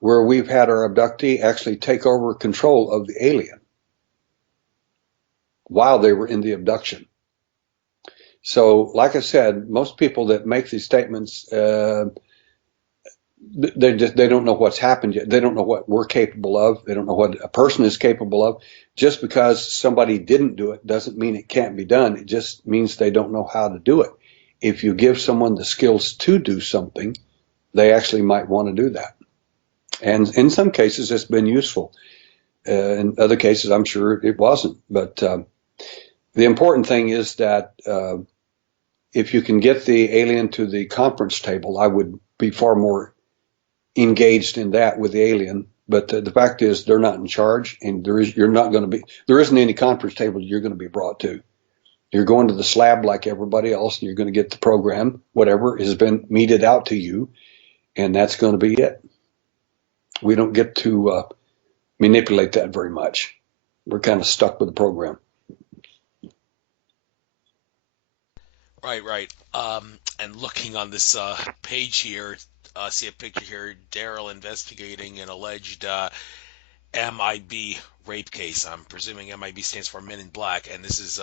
where we've had our abductee actually take over control of the alien while they were in the abduction. So, like I said, most people that make these statements, they don't know what's happened yet. They don't know what we're capable of. They don't know what a person is capable of. Just because somebody didn't do it doesn't mean it can't be done. It just means they don't know how to do it. If you give someone the skills to do something, they actually might want to do that. And in some cases, it's been useful. In other cases, I'm sure it wasn't. But the important thing is that if you can get the alien to the conference table, I would be far more engaged in that with the alien. But the fact is, they're not in charge, and there isn't any conference table you're going to be brought to. You're going to the slab like everybody else, and you're going to get the program, whatever has been meted out to you, and that's going to be it. We don't get to manipulate that very much. We're kind of stuck with the program. Right. And looking on this page here, see a picture here, Derrel investigating an alleged MIB rape case. I'm presuming MIB stands for Men in Black, and this is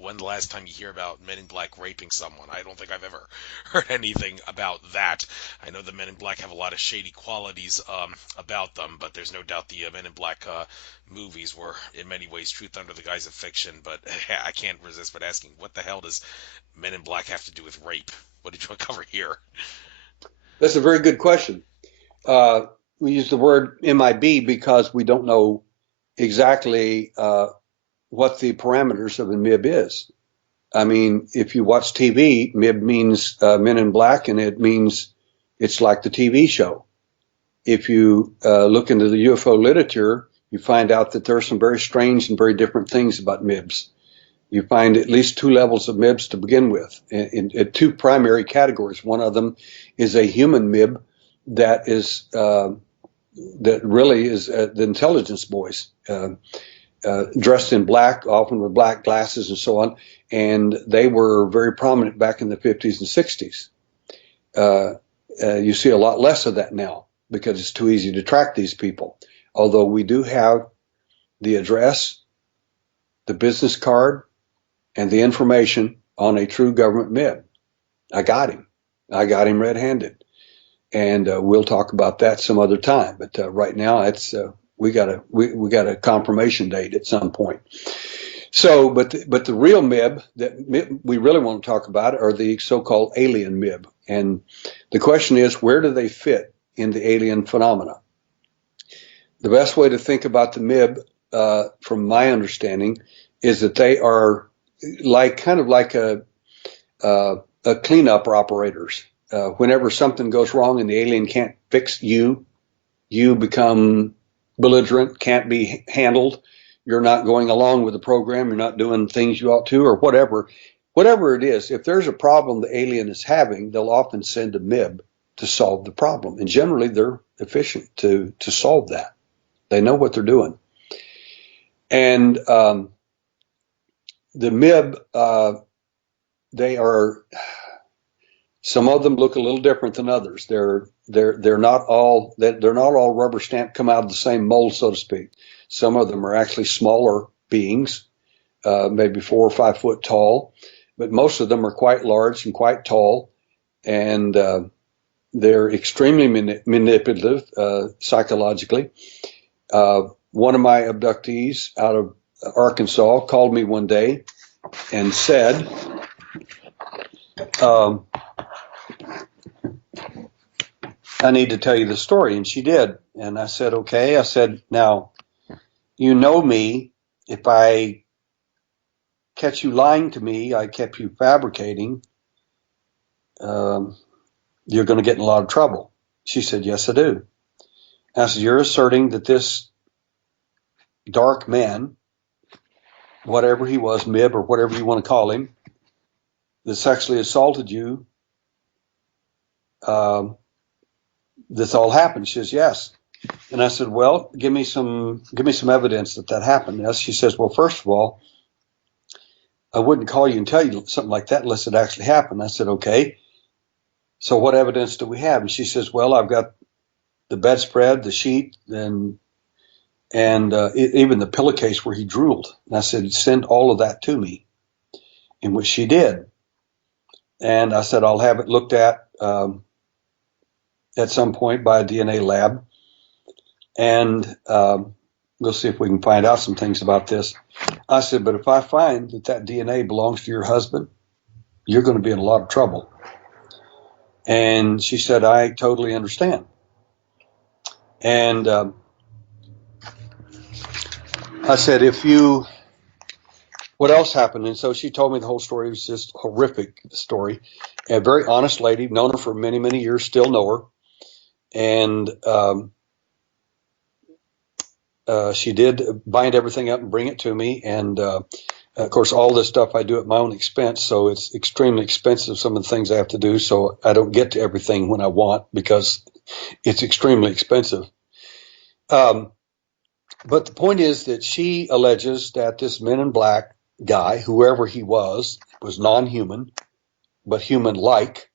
when the last time you hear about Men in Black raping someone? I don't think I've ever heard anything about that. I know the Men in Black have a lot of shady qualities about them, but there's no doubt the Men in Black movies were in many ways truth under the guise of fiction. But I can't resist but asking, what the hell does Men in Black have to do with rape? What did you uncover here? That's a very good question. We use the word MIB because we don't know exactly what the parameters of a MIB is. I mean, if you watch TV, MIB means Men in Black, and it means it's like the TV show. If you look into the UFO literature, you find out that there are some very strange and very different things about MIBs. You find at least 2 levels of MIBs to begin with, in 2 primary categories. One of them is a human MIB that is that really is the intelligence boys, dressed in black, often with black glasses and so on, and they were very prominent back in the 50s and 60s. You see a lot less of that now because it's too easy to track these people, although we do have the address, the business card, and the information on a true government MIB. I got him red-handed. And we'll talk about that some other time. But right now, it's we got a confirmation date at some point. So, but the real MIB that we really want to talk about are the so-called alien MIB. And the question is, where do they fit in the alien phenomena? The best way to think about the MIB, from my understanding, is that they are kind of like a cleanup operators. Whenever something goes wrong and the alien can't fix you, you become belligerent, can't be handled. You're not going along with the program. You're not doing things you ought to, or whatever. Whatever it is, if there's a problem the alien is having, they'll often send a MIB to solve the problem. And generally, they're efficient to solve that. They know what they're doing. And the MIB, they are, some of them look a little different than others. They're not all rubber stamped, come out of the same mold, so to speak. Some of them are actually smaller beings, maybe 4 or 5 foot tall, but most of them are quite large and quite tall, and they're extremely manipulative psychologically. One of my abductees out of Arkansas called me one day and said, I need to tell you the story. And she did. And I said, okay. I said, now, you know me. If I catch you lying to me, I kept you fabricating, you're going to get in a lot of trouble. She said, yes, I do. I said, you're asserting that this dark man, whatever he was, MIB or whatever you want to call him, that sexually assaulted you, this all happened. She says, yes. And I said, well, give me some evidence that happened. Yes. She says, well, first of all, I wouldn't call you and tell you something like that unless it actually happened. I said, okay. So what evidence do we have? And she says, well, I've got the bedspread, the sheet, and even the pillowcase where he drooled. And I said, send all of that to me, in which she did. And I said, I'll have it looked at some point by a DNA lab. And we'll see if we can find out some things about this. I said, but if I find that DNA belongs to your husband, you're going to be in a lot of trouble. And she said, I totally understand. And I said, what else happened? And so she told me the whole story. It was just a horrific story. A very honest lady, known her for many, many years, still know her. And she did bind everything up and bring it to me. And of course, all this stuff I do at my own expense. So it's extremely expensive, some of the things I have to do. So I don't get to everything when I want because it's extremely expensive. But the point is that she alleges that this Men in Black guy, whoever he was non-human, but human-like,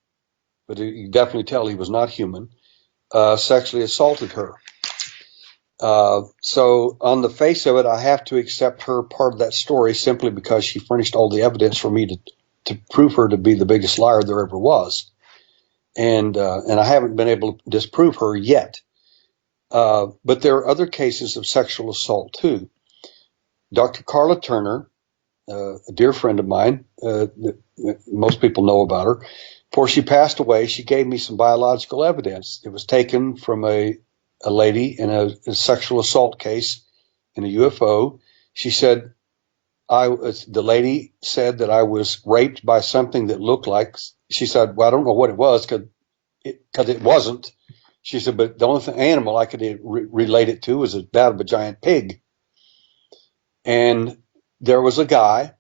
but you can definitely tell he was not human, sexually assaulted her. So on the face of it, I have to accept her part of that story simply because she furnished all the evidence for me to prove her to be the biggest liar there ever was. And I haven't been able to disprove her yet. But there are other cases of sexual assault too. Dr. Carla Turner, a dear friend of mine, most people know about her. Before she passed away, she gave me some biological evidence. It was taken from a lady in a sexual assault case in a UFO. She said, the lady said that I was raped by something that looked like, she said, well, I don't know what it was because it wasn't. She said, but the only animal I could relate it to was that of a giant pig. And there was a guy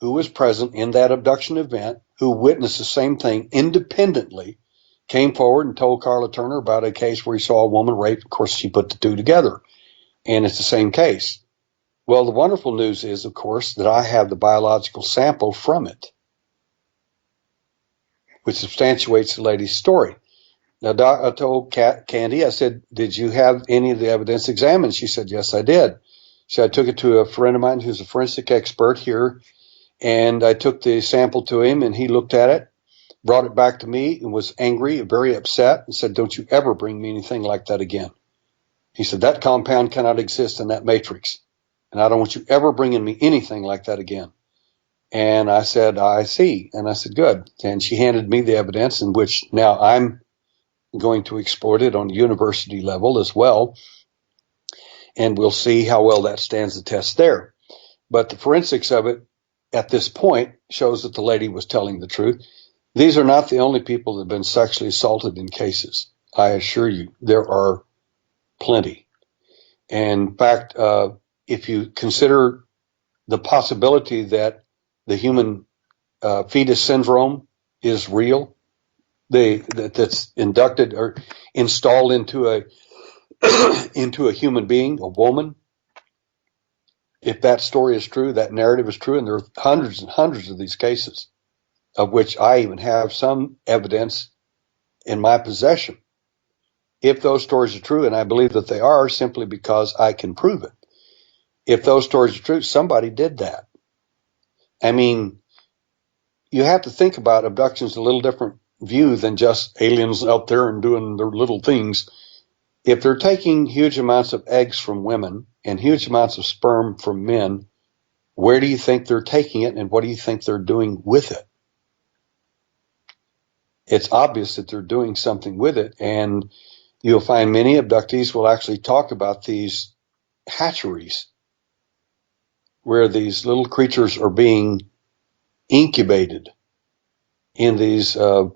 who was present in that abduction event who witnessed the same thing independently, came forward and told Carla Turner about a case where he saw a woman raped. Of course, she put the two together, and it's the same case. Well, the wonderful news is, of course, that I have the biological sample from it, which substantiates the lady's story. Now, I told Candy, I said, did you have any of the evidence examined? She said, yes, I did. So I took it to a friend of mine who's a forensic expert here, and I took the sample to him, and he looked at it, brought it back to me, and was angry, very upset, and said, don't you ever bring me anything like that again. He said, that compound cannot exist in that matrix, and I don't want you ever bringing me anything like that again. And I said, I see. And I said, good. And she handed me the evidence, in which now I'm going to exploit it on a university level as well. and we'll see how well that stands the test there. But the forensics of it at this point shows that the lady was telling the truth. These are not the only people that have been sexually assaulted in cases. I assure you, there are plenty. And in fact, if you consider the possibility that the human fetus syndrome is real, that's inducted or installed into a into a human being, a woman. If that story is true, that narrative is true, and there are hundreds and hundreds of these cases, of which I even have some evidence in my possession. If those stories are true, and I believe that they are, simply because I can prove it. If those stories are true, somebody did that. I mean, you have to think about abductions a little different view than just aliens out there and doing their little things. If they're taking huge amounts of eggs from women and huge amounts of sperm from men, where do you think they're taking it, and what do you think they're doing with it? It's obvious that they're doing something with it, and you'll find many abductees will actually talk about these hatcheries where these little creatures are being incubated in these uh,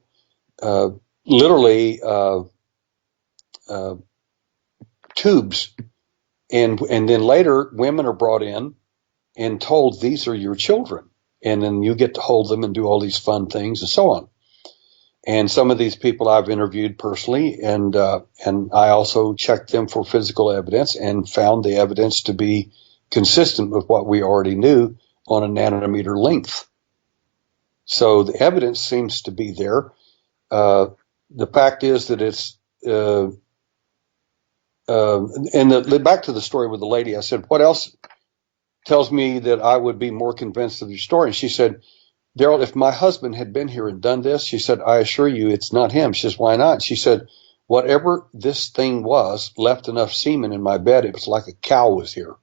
literally uh, tubes, and then later women are brought in and told these are your children, and then you get to hold them and do all these fun things and so on. And some of these people I've interviewed personally, and I also checked them for physical evidence and found the evidence to be consistent with what we already knew on a nanometer length. So the evidence seems to be there. Uh, the fact is that it's back to the story with the lady. I said, "What else tells me that I would be more convinced of your story?" And she said, "Derrel, if my husband had been here and done this," she said, "I assure you it's not him." She says, "Why not?" She said, "Whatever this thing was left enough semen in my bed. It was like a cow was here."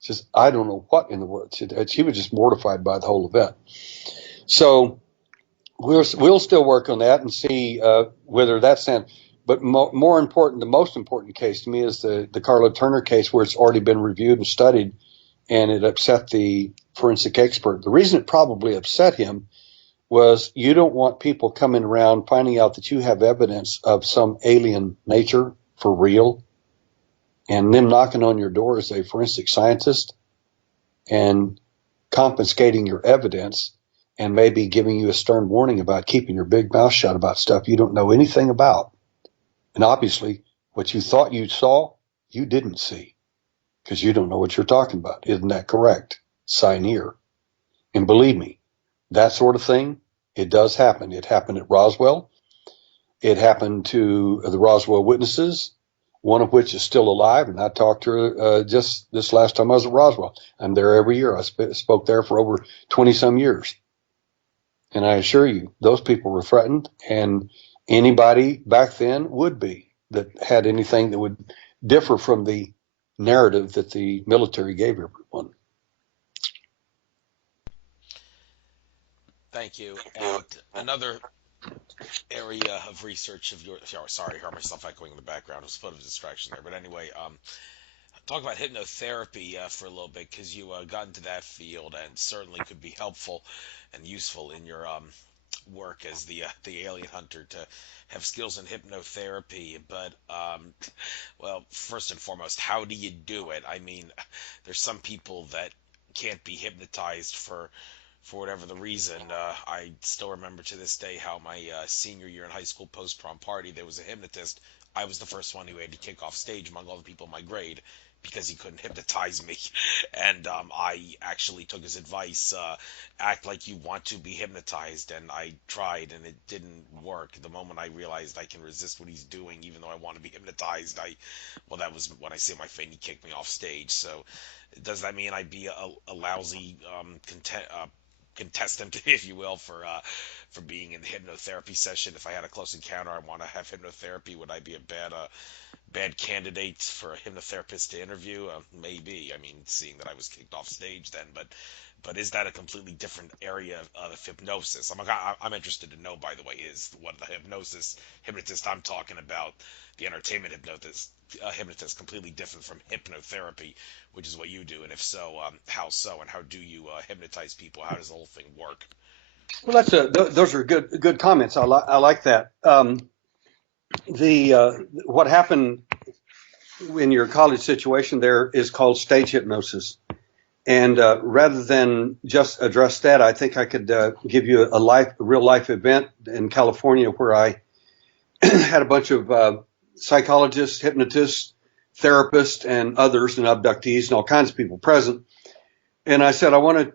She says, "I don't know what in the world." She was just mortified by the whole event. So we'll still work on that and see whether that's in. But more important, the most important case to me is the Carla Turner case, where it's already been reviewed and studied, and it upset the forensic expert. The reason it probably upset him was you don't want people coming around finding out that you have evidence of some alien nature for real, and them knocking on your door as a forensic scientist and confiscating your evidence and maybe giving you a stern warning about keeping your big mouth shut about stuff you don't know anything about. And obviously, what you thought you saw, you didn't see, because you don't know what you're talking about. Isn't that correct? Sign here. And believe me, that sort of thing, it does happen. It happened at Roswell. It happened to the Roswell witnesses, one of which is still alive. And I talked to her just this last time I was at Roswell. I'm there every year. I spoke there for over 20 some years. And I assure you, those people were threatened, and anybody back then would be that had anything that would differ from the narrative that the military gave everyone. Thank you. And another area of research of your, sorry, I heard myself echoing in the background. It was a bit of a distraction there. But anyway, talk about hypnotherapy for a little bit, because you got into that field and certainly could be helpful and useful in your work as the alien hunter to have skills in hypnotherapy. But well, first and foremost, how do you do it? I mean, there's some people that can't be hypnotized for whatever the reason. I still remember to this day how my senior year in high school post prom party, there was a hypnotist. I was the first one who had to kick off stage among all the people in my grade because he couldn't hypnotize me. And I actually took his advice, act like you want to be hypnotized. And I tried, and it didn't work. The moment I realized I can resist what he's doing, even though I want to be hypnotized, well, that was when I see my face, he kicked me off stage. So does that mean I'd be a lousy contestant, if you will, for being in the hypnotherapy session? If I had a close encounter, I want to have hypnotherapy. Would I be a bad candidates for a hypnotherapist to interview? Maybe. I mean, seeing that I was kicked off stage then, but is that a completely different area of hypnosis? I'm interested to know, by the way, is what the hypnotist I'm talking about, the entertainment hypnotist, completely different from hypnotherapy, which is what you do, and if so, how so, and how do you hypnotize people? How does the whole thing work? Well, those are good comments. I like that. What happened in your college situation there is called stage hypnosis. And rather than just address that, I think I could give you a real life event in California where I had a bunch of psychologists, hypnotists, therapists, and others, and abductees, and all kinds of people present. And I said, I want to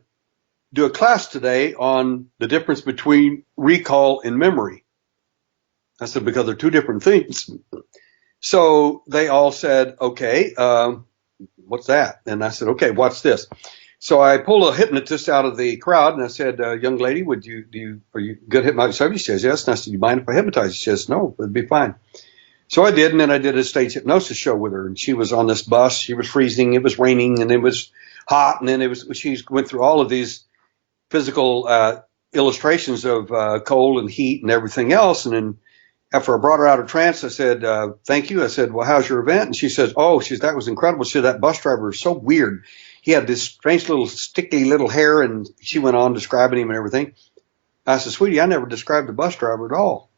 do a class today on the difference between recall and memory. I said, because they're two different things. So they all said, okay, what's that? And I said, okay, what's this? So I pulled a hypnotist out of the crowd and I said, young lady, are you a good hypnotist? She says, yes. And I said, you mind if I hypnotize? She says, no, it'd be fine. So I did. And then I did a stage hypnosis show with her. And she was on this bus. She was freezing. It was raining and it was hot. And then she went through all of these physical illustrations of cold and heat and everything else. And then after I brought her out of trance, I said, thank you. I said, well, how's your event? And she says, that was incredible. She said, that bus driver was so weird. He had this strange little sticky little hair, and she went on describing him and everything. I said, sweetie, I never described the bus driver at all.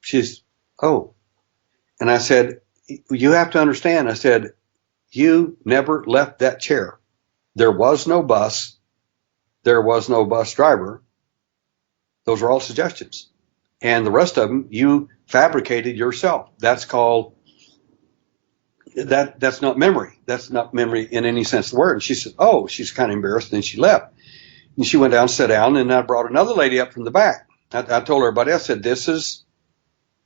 She's, oh. And I said, you have to understand. I said, you never left that chair. There was no bus. There was no bus driver. Those are all suggestions. And the rest of them, you fabricated yourself. That's not memory. That's not memory in any sense of the word. And she said, oh, she's kind of embarrassed. And she left. And she went down, sat down, and I brought another lady up from the back. I told everybody, I said, this is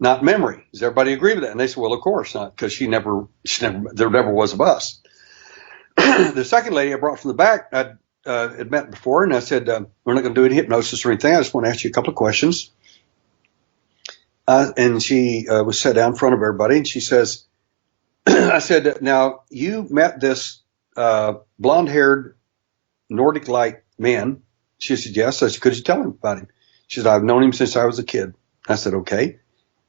not memory. Does everybody agree with that? And they said, well, of course not, because there never was a bus. The second lady I brought from the back, I had met before, and I said, we're not going to do any hypnosis or anything. I just want to ask you a couple of questions. And she was sat down in front of everybody, and she says, I said, now, you met this blonde-haired Nordic-like man. She said, yes. I said, could you tell him about him? She said, I've known him since I was a kid. I said, okay.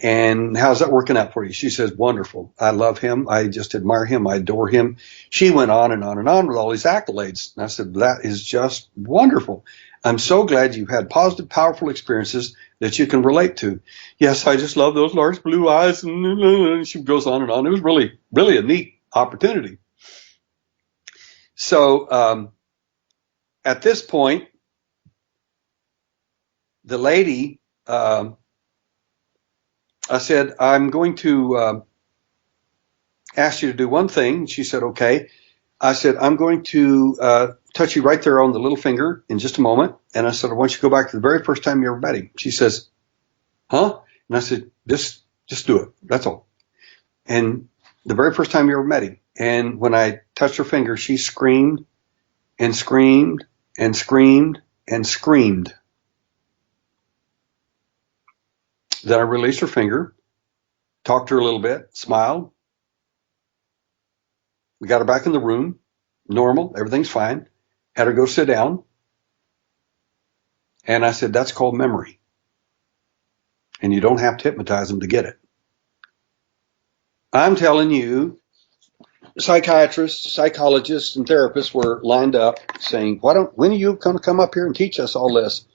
And how's that working out for you? She says, wonderful. I love him. I just admire him. I adore him. She went on and on and on with all these accolades. And I said, that is just wonderful. I'm so glad you've had positive, powerful experiences that you can relate to. Yes, I just love those large blue eyes. And she goes on and on. It was really, really a neat opportunity. So at this point, the lady, I said, I'm going to ask you to do one thing. She said, okay. I said, I'm going to touch you right there on the little finger in just a moment. And I said, I want you to go back to the very first time you ever met him. She says, huh? And I said, just do it. That's all. And the very first time you ever met him. And when I touched her finger, she screamed and screamed and screamed and screamed. Then I released her finger, talked to her a little bit, smiled. We got her back in the room, normal, everything's fine. Had her go sit down. And I said, that's called memory. And you don't have to hypnotize them to get it. I'm telling you, psychiatrists, psychologists, and therapists were lined up saying, when are you going to come up here and teach us all this?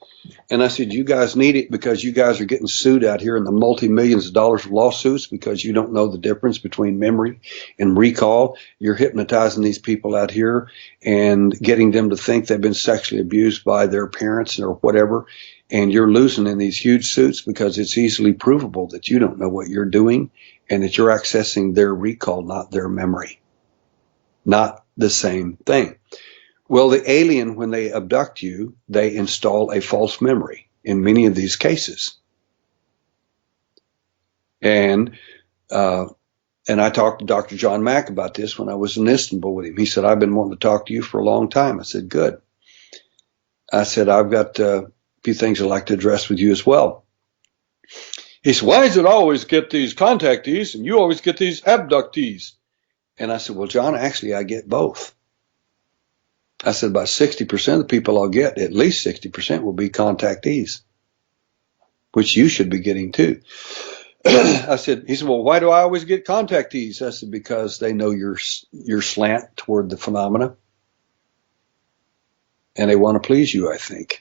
And I said, you guys need it because you guys are getting sued out here in the multi-millions of dollars of lawsuits because you don't know the difference between memory and recall. You're hypnotizing these people out here and getting them to think they've been sexually abused by their parents or whatever. And you're losing in these huge suits because it's easily provable that you don't know what you're doing and that you're accessing their recall, not their memory. Not the same thing. Well, the alien, when they abduct you, they install a false memory in many of these cases. And I talked to Dr. John Mack about this when I was in Istanbul with him. He said, I've been wanting to talk to you for a long time. I said, good. I said, I've got a few things I'd like to address with you as well. He said, why does it always get these contactees and you always get these abductees? And I said, well, John, actually, I get both. I said, about 60% of the people I'll get, at least 60% will be contactees, which you should be getting too. I said, he said, well, why do I always get contactees? I said, because they know your slant toward the phenomena and they want to please you, I think.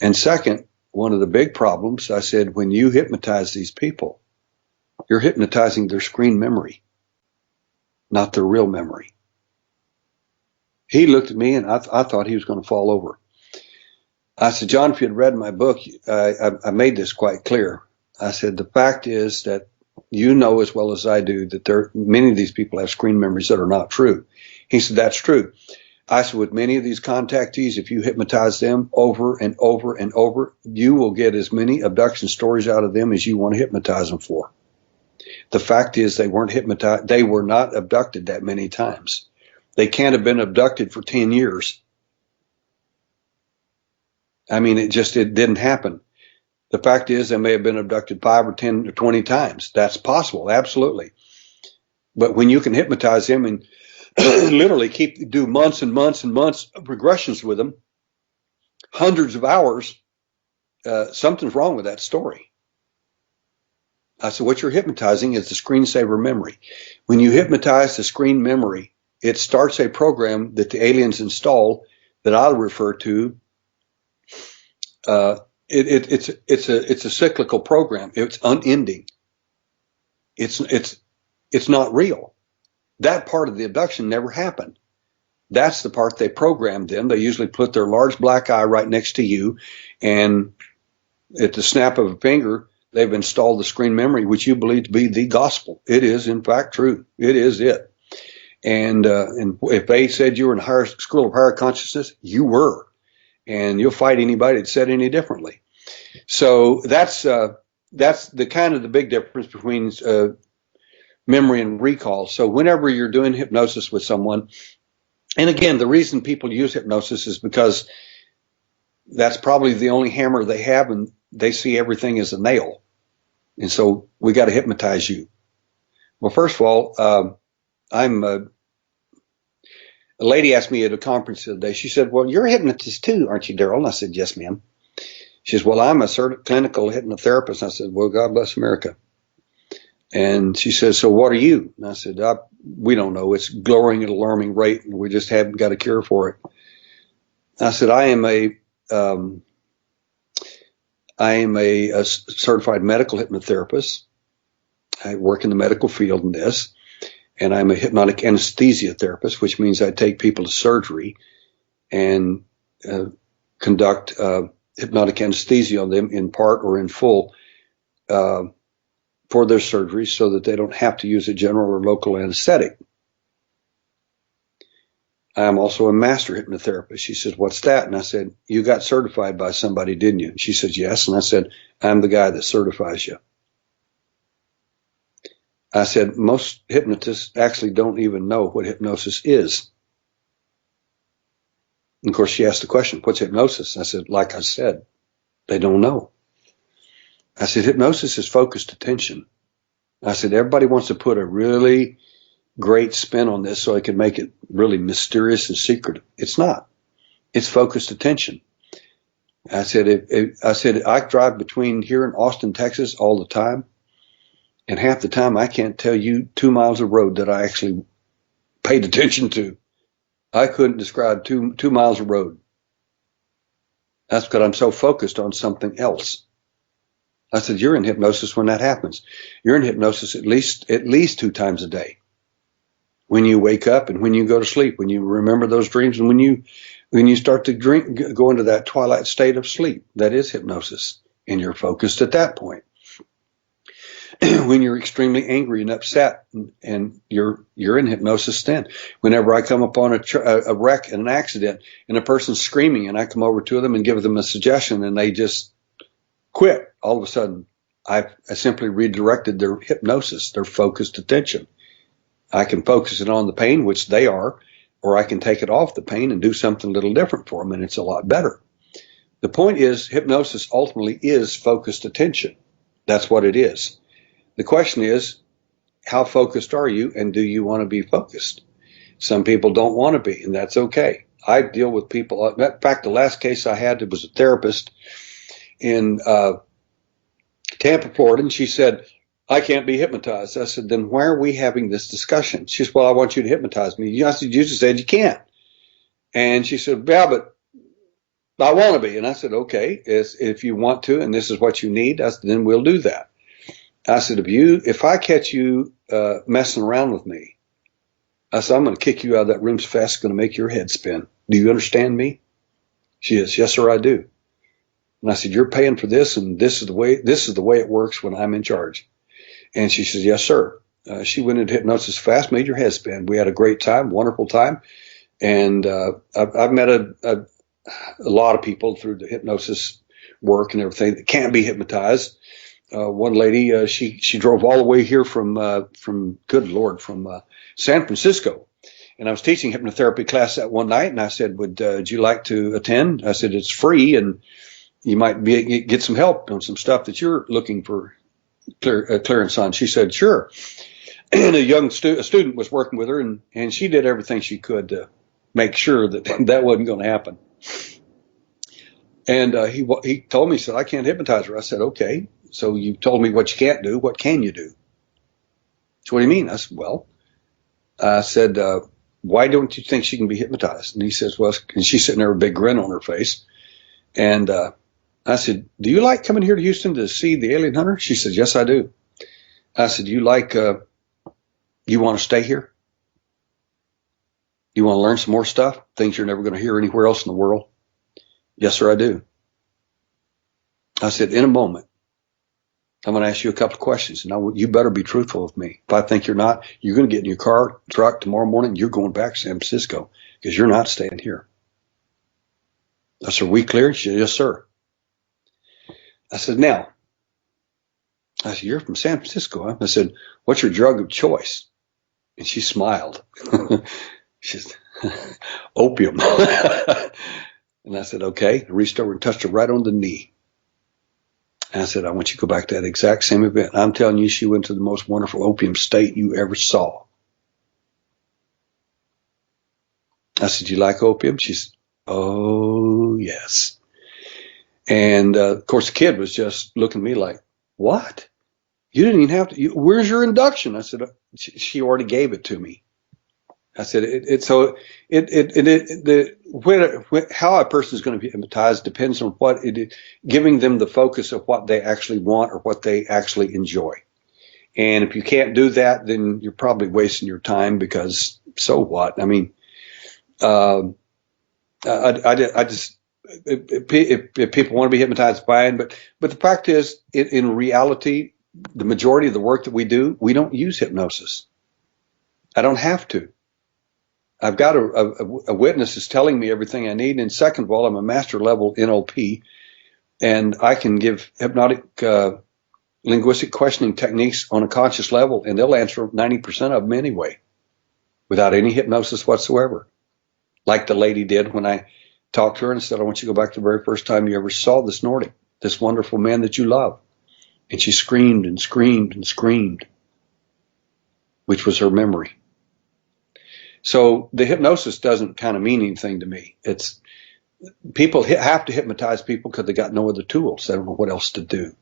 And second, one of the big problems, I said, when you hypnotize these people, you're hypnotizing their screen memory, not their real memory. He looked at me and I thought he was going to fall over. I said, John, if you had read my book, I made this quite clear. I said, the fact is that you know as well as I do that many of these people have screen memories that are not true. He said, that's true. I said, with many of these contactees, if you hypnotize them over and over and over, you will get as many abduction stories out of them as you want to hypnotize them for. The fact is they weren't hypnotized. They were not abducted that many times. They can't have been abducted for 10 years. I mean, it didn't happen. The fact is they may have been abducted 5 or 10 or 20 times. That's possible, absolutely. But when you can hypnotize them and literally do months and months and months of regressions with them, hundreds of hours, something's wrong with that story. I said, what you're hypnotizing is the screensaver memory. When you hypnotize the screen memory, it starts a program that the aliens install that I'll refer to. It's a cyclical program. It's unending. It's not real. That part of the abduction never happened. That's the part they programmed them. They usually put their large black eye right next to you, and at the snap of a finger, they've installed the screen memory, which you believe to be the gospel. It is, in fact, true. It is it. And if they said you were in a school of higher consciousness, you were. And you'll fight anybody that said any differently. So that's the kind of the big difference between memory and recall. So whenever you're doing hypnosis with someone, and again, the reason people use hypnosis is because that's probably the only hammer they have, and they see everything as a nail. And so we got to hypnotize you. Well, first of all, a lady asked me at a conference the other day, she said, well, you're a hypnotist too, aren't you, Derrel? And I said, yes, ma'am. She says, well, I'm a clinical hypnotherapist. And I said, well, God bless America. And she says, so what are you? And I said, we don't know. It's growing at an alarming rate, and we just haven't got a cure for it. I said, I am a certified medical hypnotherapist. I work in the medical field in this. And I'm a hypnotic anesthesia therapist, which means I take people to surgery and conduct hypnotic anesthesia on them in part or in full for their surgery so that they don't have to use a general or local anesthetic. I'm also a master hypnotherapist. She says, what's that? And I said, you got certified by somebody, didn't you? She says, yes. And I said, I'm the guy that certifies you. I said, most hypnotists actually don't even know what hypnosis is. And of course, she asked the question, what's hypnosis? I said, like I said, they don't know. I said, hypnosis is focused attention. I said, everybody wants to put a really great spin on this so they can make it really mysterious and secretive. It's not. It's focused attention. I said, I drive between here and Austin, Texas all the time. And half the time, I can't tell you 2 miles of road that I actually paid attention to. I couldn't describe two miles of road. That's because I'm so focused on something else. I said, you're in hypnosis when that happens. You're in hypnosis at least 2 times a day. When you wake up and when you go to sleep, when you remember those dreams, and when you start to go into that twilight state of sleep, that is hypnosis. And you're focused at that point. When you're extremely angry and upset, and you're in hypnosis then. Whenever I come upon a wreck and an accident and a person's screaming and I come over to them and give them a suggestion and they just quit, all of a sudden I simply redirected their hypnosis, their focused attention. I can focus it on the pain, which they are, or I can take it off the pain and do something a little different for them, and it's a lot better. The point is, hypnosis ultimately is focused attention. That's what it is. The question is, how focused are you, and do you want to be focused? Some people don't want to be, and that's okay. I deal with people. In fact, the last case I had, it was a therapist in Tampa, Florida, and she said, I can't be hypnotized. I said, then why are we having this discussion? She said, well, I want you to hypnotize me. I said, you just said you can't. And she said, yeah, but I want to be. And I said, okay, if you want to, and this is what you need, I said, then we'll do that. I said, if I catch you messing around with me, I said, I'm going to kick you out of that room so fast it's going to make your head spin. Do you understand me? She is, yes, sir, I do. And I said, you're paying for this, and this is the way it works when I'm in charge. And she says, yes, sir. She went into hypnosis fast, made your head spin. We had a great time, wonderful time. And I've met a lot of people through the hypnosis work and everything that can't be hypnotized. One lady, she drove all the way here from good Lord, from San Francisco. And I was teaching hypnotherapy class that one night, and I said, would you like to attend? I said, it's free, and you might get some help on some stuff that you're looking for clearance on. She said, sure. And a student was working with her, and she did everything she could to make sure that that wasn't going to happen. And he told me, he said, I can't hypnotize her. I said, okay, so you told me what you can't do. What can you do? So what do you mean? I said, well, why don't you think she can be hypnotized? And he says, well, and she's sitting there with a big grin on her face. And I said, do you like coming here to Houston to see the alien hunter? She said, yes, I do. I said, you want to stay here? You want to learn some more stuff, things you're never going to hear anywhere else in the world? Yes, sir, I do. I said, in a moment, I'm going to ask you a couple of questions. Now, you better be truthful with me. If I think you're not, you're going to get in your truck tomorrow morning, you're going back to San Francisco because you're not staying here. I said, are we clear? She said, yes, sir. I said, you're from San Francisco, huh? I said, what's your drug of choice? And she smiled. She said, opium. And I said, okay. I reached over and touched her right on the knee. And I said, I want you to go back to that exact same event. I'm telling you, she went to the most wonderful opium state you ever saw. I said, you like opium? She said, oh, yes. And, of course, the kid was just looking at me like, what? You didn't even have to. Where's your induction? I said, she already gave it to me. I said, how a person is going to be hypnotized depends on what it is, giving them the focus of what they actually want or what they actually enjoy. And if you can't do that, then you're probably wasting your time because so what? I mean, I just, if people want to be hypnotized, fine. But the fact is, in reality, the majority of the work that we do, we don't use hypnosis. I don't have to. I've got a witness is telling me everything I need. And second of all, I'm a master level NLP, and I can give hypnotic linguistic questioning techniques on a conscious level, and they'll answer 90% of them anyway, without any hypnosis whatsoever. Like the lady did when I talked to her and said, I want you to go back to the very first time you ever saw this Nordic, this wonderful man that you love. And she screamed and screamed and screamed, which was her memory. So the hypnosis doesn't kind of mean anything to me. It's people have to hypnotize people because they got no other tools. They don't know what else to do.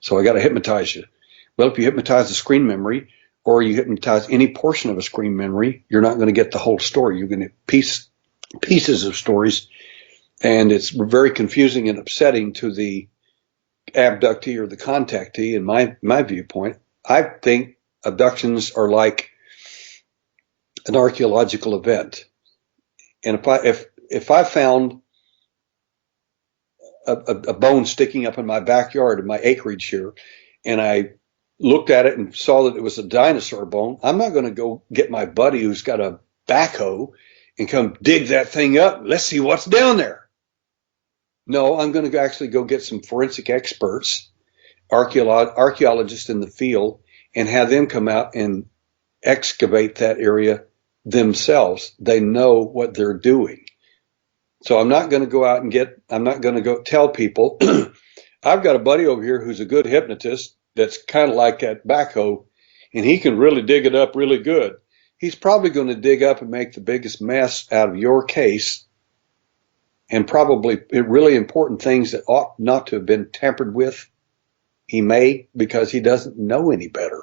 So I got to hypnotize you. Well, if you hypnotize the screen memory or you hypnotize any portion of a screen memory, you're not going to get the whole story. You're going to get pieces of stories, and it's very confusing and upsetting to the abductee or the contactee. In my viewpoint, I think abductions are like an archaeological event. And if I found a bone sticking up in my backyard in my acreage here, and I looked at it and saw that it was a dinosaur bone, I'm not going to go get my buddy who's got a backhoe and come dig that thing up. Let's see what's down there. No, I'm going to actually go get some forensic experts, archaeologists in the field, and have them come out and excavate that area themselves. They know what they're doing. So I'm not going to go out and I'm not going to go tell people I've got a buddy over here who's a good hypnotist that's kind of like that backhoe, and he can really dig it up really good. He's probably going to dig up and make the biggest mess out of your case and probably really important things that ought not to have been tampered with. He may because he doesn't know any better.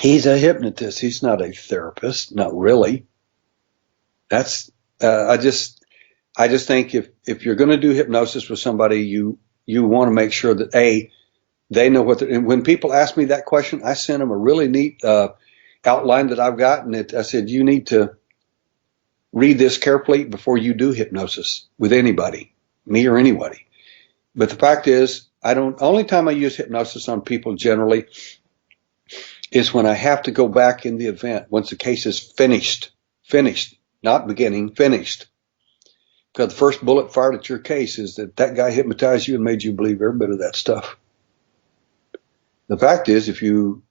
He's a hypnotist. He's not a therapist, not really. That's I just think if you're going to do hypnosis with somebody, you want to make sure that they know what. And when people ask me that question, I send them a really neat outline that I've got, and I said you need to read this carefully before you do hypnosis with anybody, me or anybody. But the fact is, I don't. Only time I use hypnosis on people generally is when I have to go back in the event once the case is finished, not beginning, finished. Because the first bullet fired at your case is that guy hypnotized you and made you believe every bit of that stuff. The fact is, if you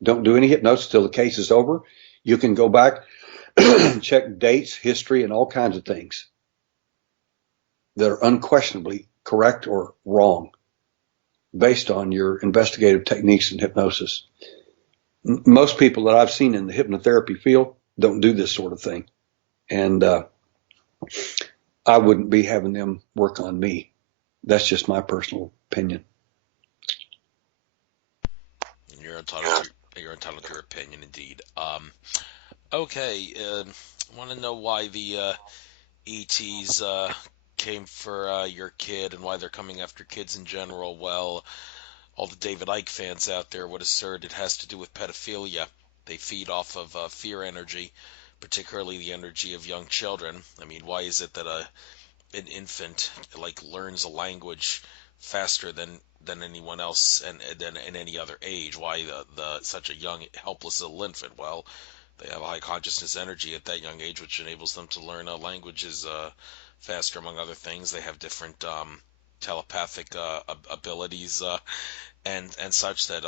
don't do any hypnosis till the case is over, you can go back and check dates, history, and all kinds of things that are unquestionably correct or wrong based on your investigative techniques and hypnosis. Most people that I've seen in the hypnotherapy field don't do this sort of thing. And I wouldn't be having them work on me. That's just my personal opinion. You're entitled to your opinion, indeed. Okay. Want to know why the ETs came for your kid and why they're coming after kids in general? Well, all the David Icke fans out there would assert it has to do with pedophilia. They feed off of fear energy, particularly the energy of young children. I mean, why is it that an infant like learns a language faster than anyone else and than in any other age? Why the such a young helpless little infant? Well, they have a high consciousness energy at that young age, which enables them to learn languages faster, among other things. They have different telepathic abilities and such that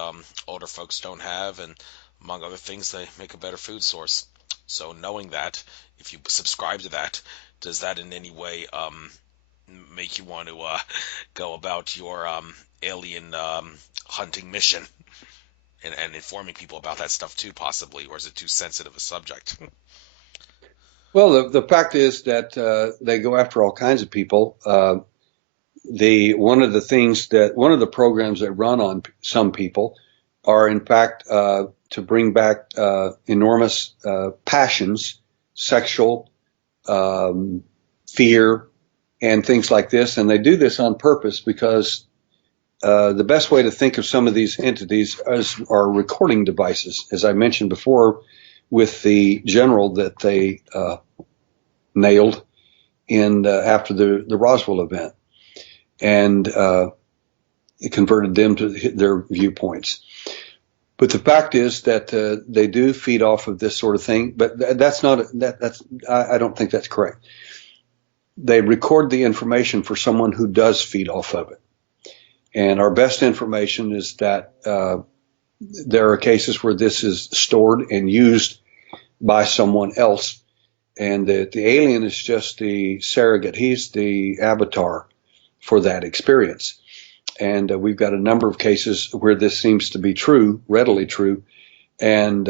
older folks don't have, and among other things, they make a better food source. So knowing that, if you subscribe to that, does that in any way make you want to go about your alien hunting mission and informing people about that stuff too, possibly, or is it too sensitive a subject? Well, the fact is that they go after all kinds of people. One of the programs that run on some people are in fact to bring back enormous passions, sexual, fear, and things like this. And they do this on purpose because the best way to think of some of these entities are recording devices, as I mentioned before, with the general that they nailed in after the Roswell event, and it converted them to their viewpoints. But the fact is that they do feed off of this sort of thing. But that's not that's I don't think that's correct. They record the information for someone who does feed off of it. And our best information is that there are cases where this is stored and used by someone else, and that the alien is just the surrogate. He's the avatar for that experience. And we've got a number of cases where this seems to be true, readily true, and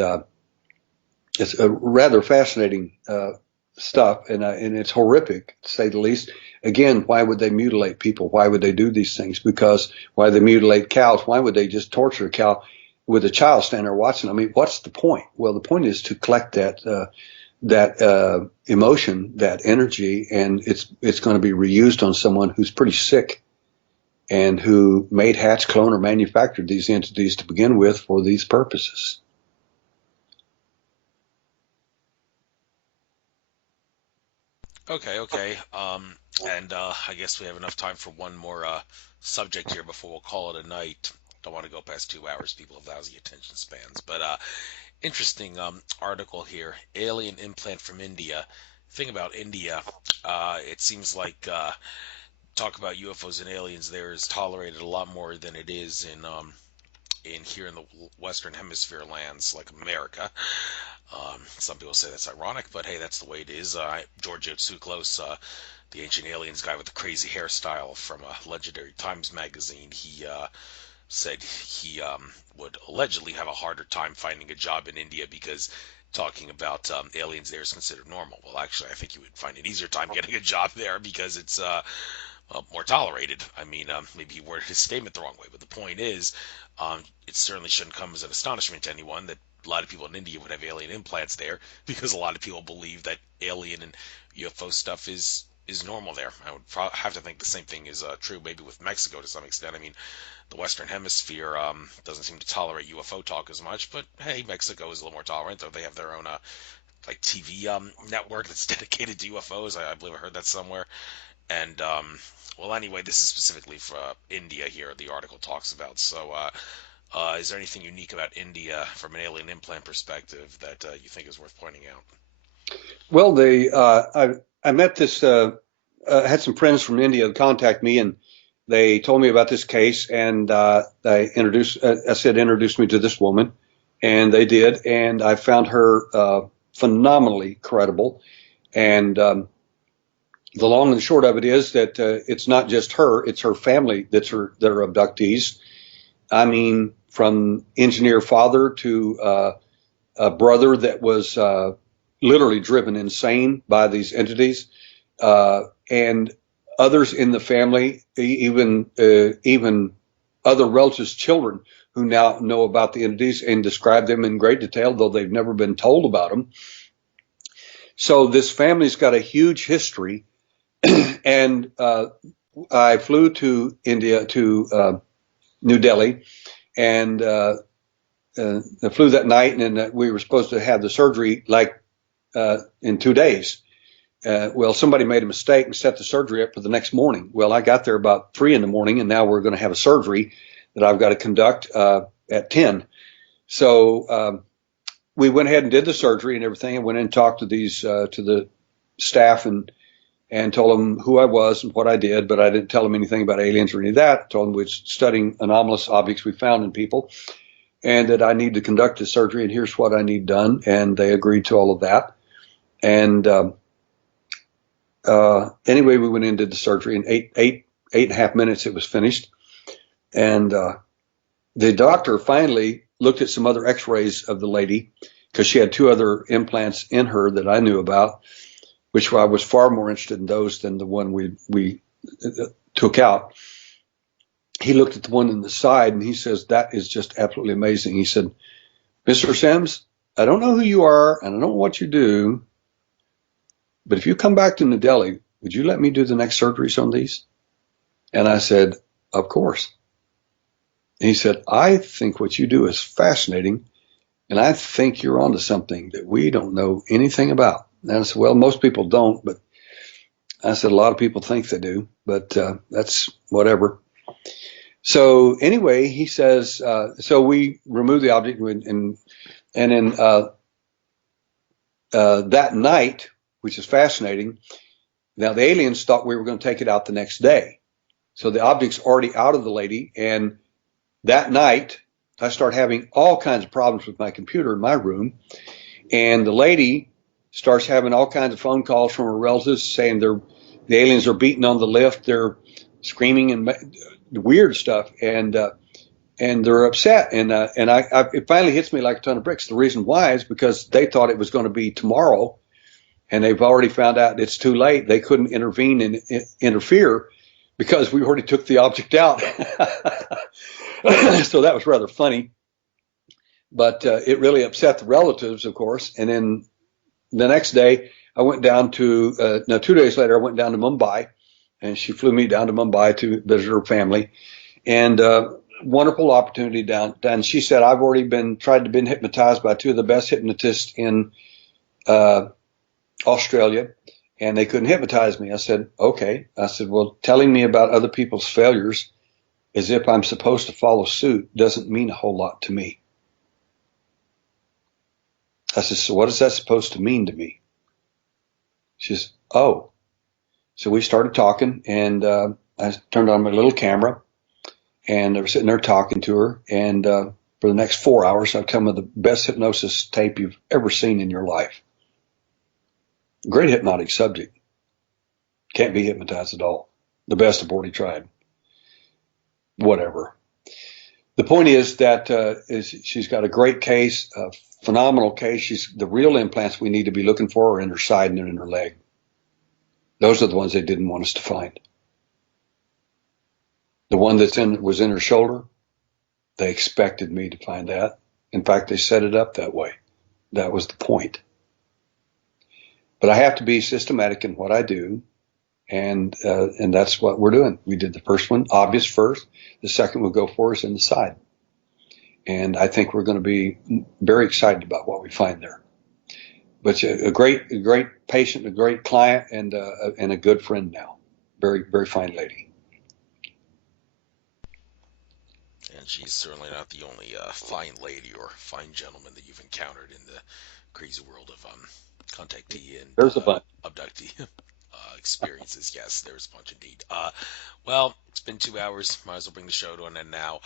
it's a rather fascinating stuff, and it's horrific, to say the least. Again, why would they mutilate people? Why would they do these things? Because why they mutilate cows? Why would they just torture a cow with a child standing there watching? I mean, what's the point? Well, the point is to collect that emotion, that energy, and it's going to be reused on someone who's pretty sick and who made, hatched, cloned, or manufactured these entities to begin with for these purposes. Okay, okay. And I guess we have enough time for one more subject here before we'll call it a night. Don't want to go past 2 hours. People have lousy attention spans. But interesting article here. Alien implant from India. Thing about India, it seems like talk about UFOs and aliens there is tolerated a lot more than it is in in here in the Western Hemisphere lands like America. Some people say that's ironic, but hey, that's the way it is. Giorgio Tsoukalos, the ancient aliens guy with the crazy hairstyle from a legendary Times magazine, he said he would allegedly have a harder time finding a job in India because talking about aliens there is considered normal. Well, actually, I think he would find an easier time getting a job there because it's more tolerated. I mean, maybe he worded his statement the wrong way, but the point is, it certainly shouldn't come as an astonishment to anyone that a lot of people in India would have alien implants there because a lot of people believe that alien and UFO stuff is normal there. I would have to think the same thing is true maybe with Mexico to some extent. I mean, the Western Hemisphere doesn't seem to tolerate UFO talk as much, but hey, Mexico is a little more tolerant, though they have their own like TV network that's dedicated to UFOs. I believe I heard that somewhere. And well, anyway, this is specifically for India here. The article talks about. So, is there anything unique about India from an alien implant perspective that you think is worth pointing out? Well, I met this, had some friends from India contact me, and they told me about this case, and I said, introduce me to this woman, and they did, and I found her phenomenally credible. And the long and the short of it is that it's not just her; it's her family that are abductees. I mean, from engineer father to a brother that was literally driven insane by these entities, and others in the family, even other relatives' children who now know about the entities and describe them in great detail, though they've never been told about them. So this family's got a huge history, and I flew to India to New Delhi, and I flew that night, and we were supposed to have the surgery like in 2 days. Well, somebody made a mistake and set the surgery up for the next morning. Well, I got there about 3 in the morning, and now we're going to have a surgery that I've got to conduct at 10. So we went ahead and did the surgery and everything, and went in and talked to the staff and told them who I was and what I did, but I didn't tell them anything about aliens or any of that. I told them we were studying anomalous objects we found in people, and that I need to conduct the surgery, and here's what I need done. And they agreed to all of that. And anyway, we went in and did the surgery. In eight and a half minutes, it was finished. And the doctor finally looked at some other x-rays of the lady, because she had 2 other implants in her that I knew about, which I was far more interested in those than the one we took out. He looked at the one in the side, and he says, that is just absolutely amazing. He said, Mr. Sims, I don't know who you are, and I don't know what you do, but if you come back to New Delhi, would you let me do the next surgeries on these? And I said, of course. And he said, I think what you do is fascinating, and I think you're onto something that we don't know anything about. And I said, well, most people don't, but I said, a lot of people think they do, but that's whatever. So anyway, he says, so we removed the object, and then that night, which is fascinating, now the aliens thought we were going to take it out the next day. So the object's already out of the lady, and that night I start having all kinds of problems with my computer in my room, and the lady starts having all kinds of phone calls from her relatives saying the aliens are beating on the lift, they're screaming and weird stuff, and they're upset, and it finally hits me like a ton of bricks. The reason why is because they thought it was going to be tomorrow, and they've already found out it's too late. They couldn't intervene and interfere because we already took the object out. So that was rather funny, but it really upset the relatives, of course. And then the next day, I went down to 2 days later, I went down to Mumbai, and she flew me down to Mumbai to visit her family, and wonderful opportunity down. And she said, I've already been hypnotized by 2 of the best hypnotists in Australia, and they couldn't hypnotize me. I said, okay. I said, well, telling me about other people's failures as if I'm supposed to follow suit doesn't mean a whole lot to me. I said, so what is that supposed to mean to me? She says, oh. So we started talking, and I turned on my little camera, And they were sitting there talking to her. And for the next 4 hours, I've come with the best hypnosis tape you've ever seen in your life. Great hypnotic subject. Can't be hypnotized at all. The best I've already tried. Whatever. The point is that she's got a great case, a phenomenal case. The real implants we need to be looking for are in her side and in her leg. Those are the ones they didn't want us to find. The one was in her shoulder, they expected me to find that. In fact, they set it up that way. That was the point. But I have to be systematic in what I do, and that's what we're doing. We did the first one, obvious first. The second we'll go for is in the side. And I think we're going to be very excited about what we find there. But a great patient, a great client, and a good friend now. Very, very fine lady. And she's certainly not the only fine lady or fine gentleman that you've encountered in the crazy world of contactee and There's a bunch. abductee experiences. Yes, there's a bunch indeed. Well, it's been 2 hours. Might as well bring the show to an end now.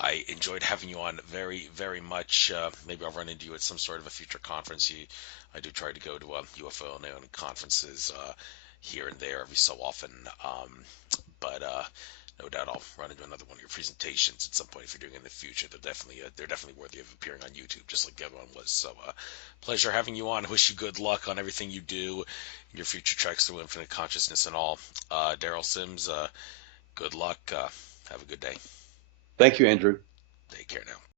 I enjoyed having you on very, very much. Maybe I'll run into you at some sort of a future conference. I do try to go to UFO and conferences here and there every so often. But no doubt I'll run into another one of your presentations at some point if you're doing it in the future. They're definitely worthy of appearing on YouTube, just like the other one was. So, pleasure having you on. Wish you good luck on everything you do, in your future treks through infinite consciousness and all. Derrel Sims, good luck. Have a good day. Thank you, Andrew. Take care now.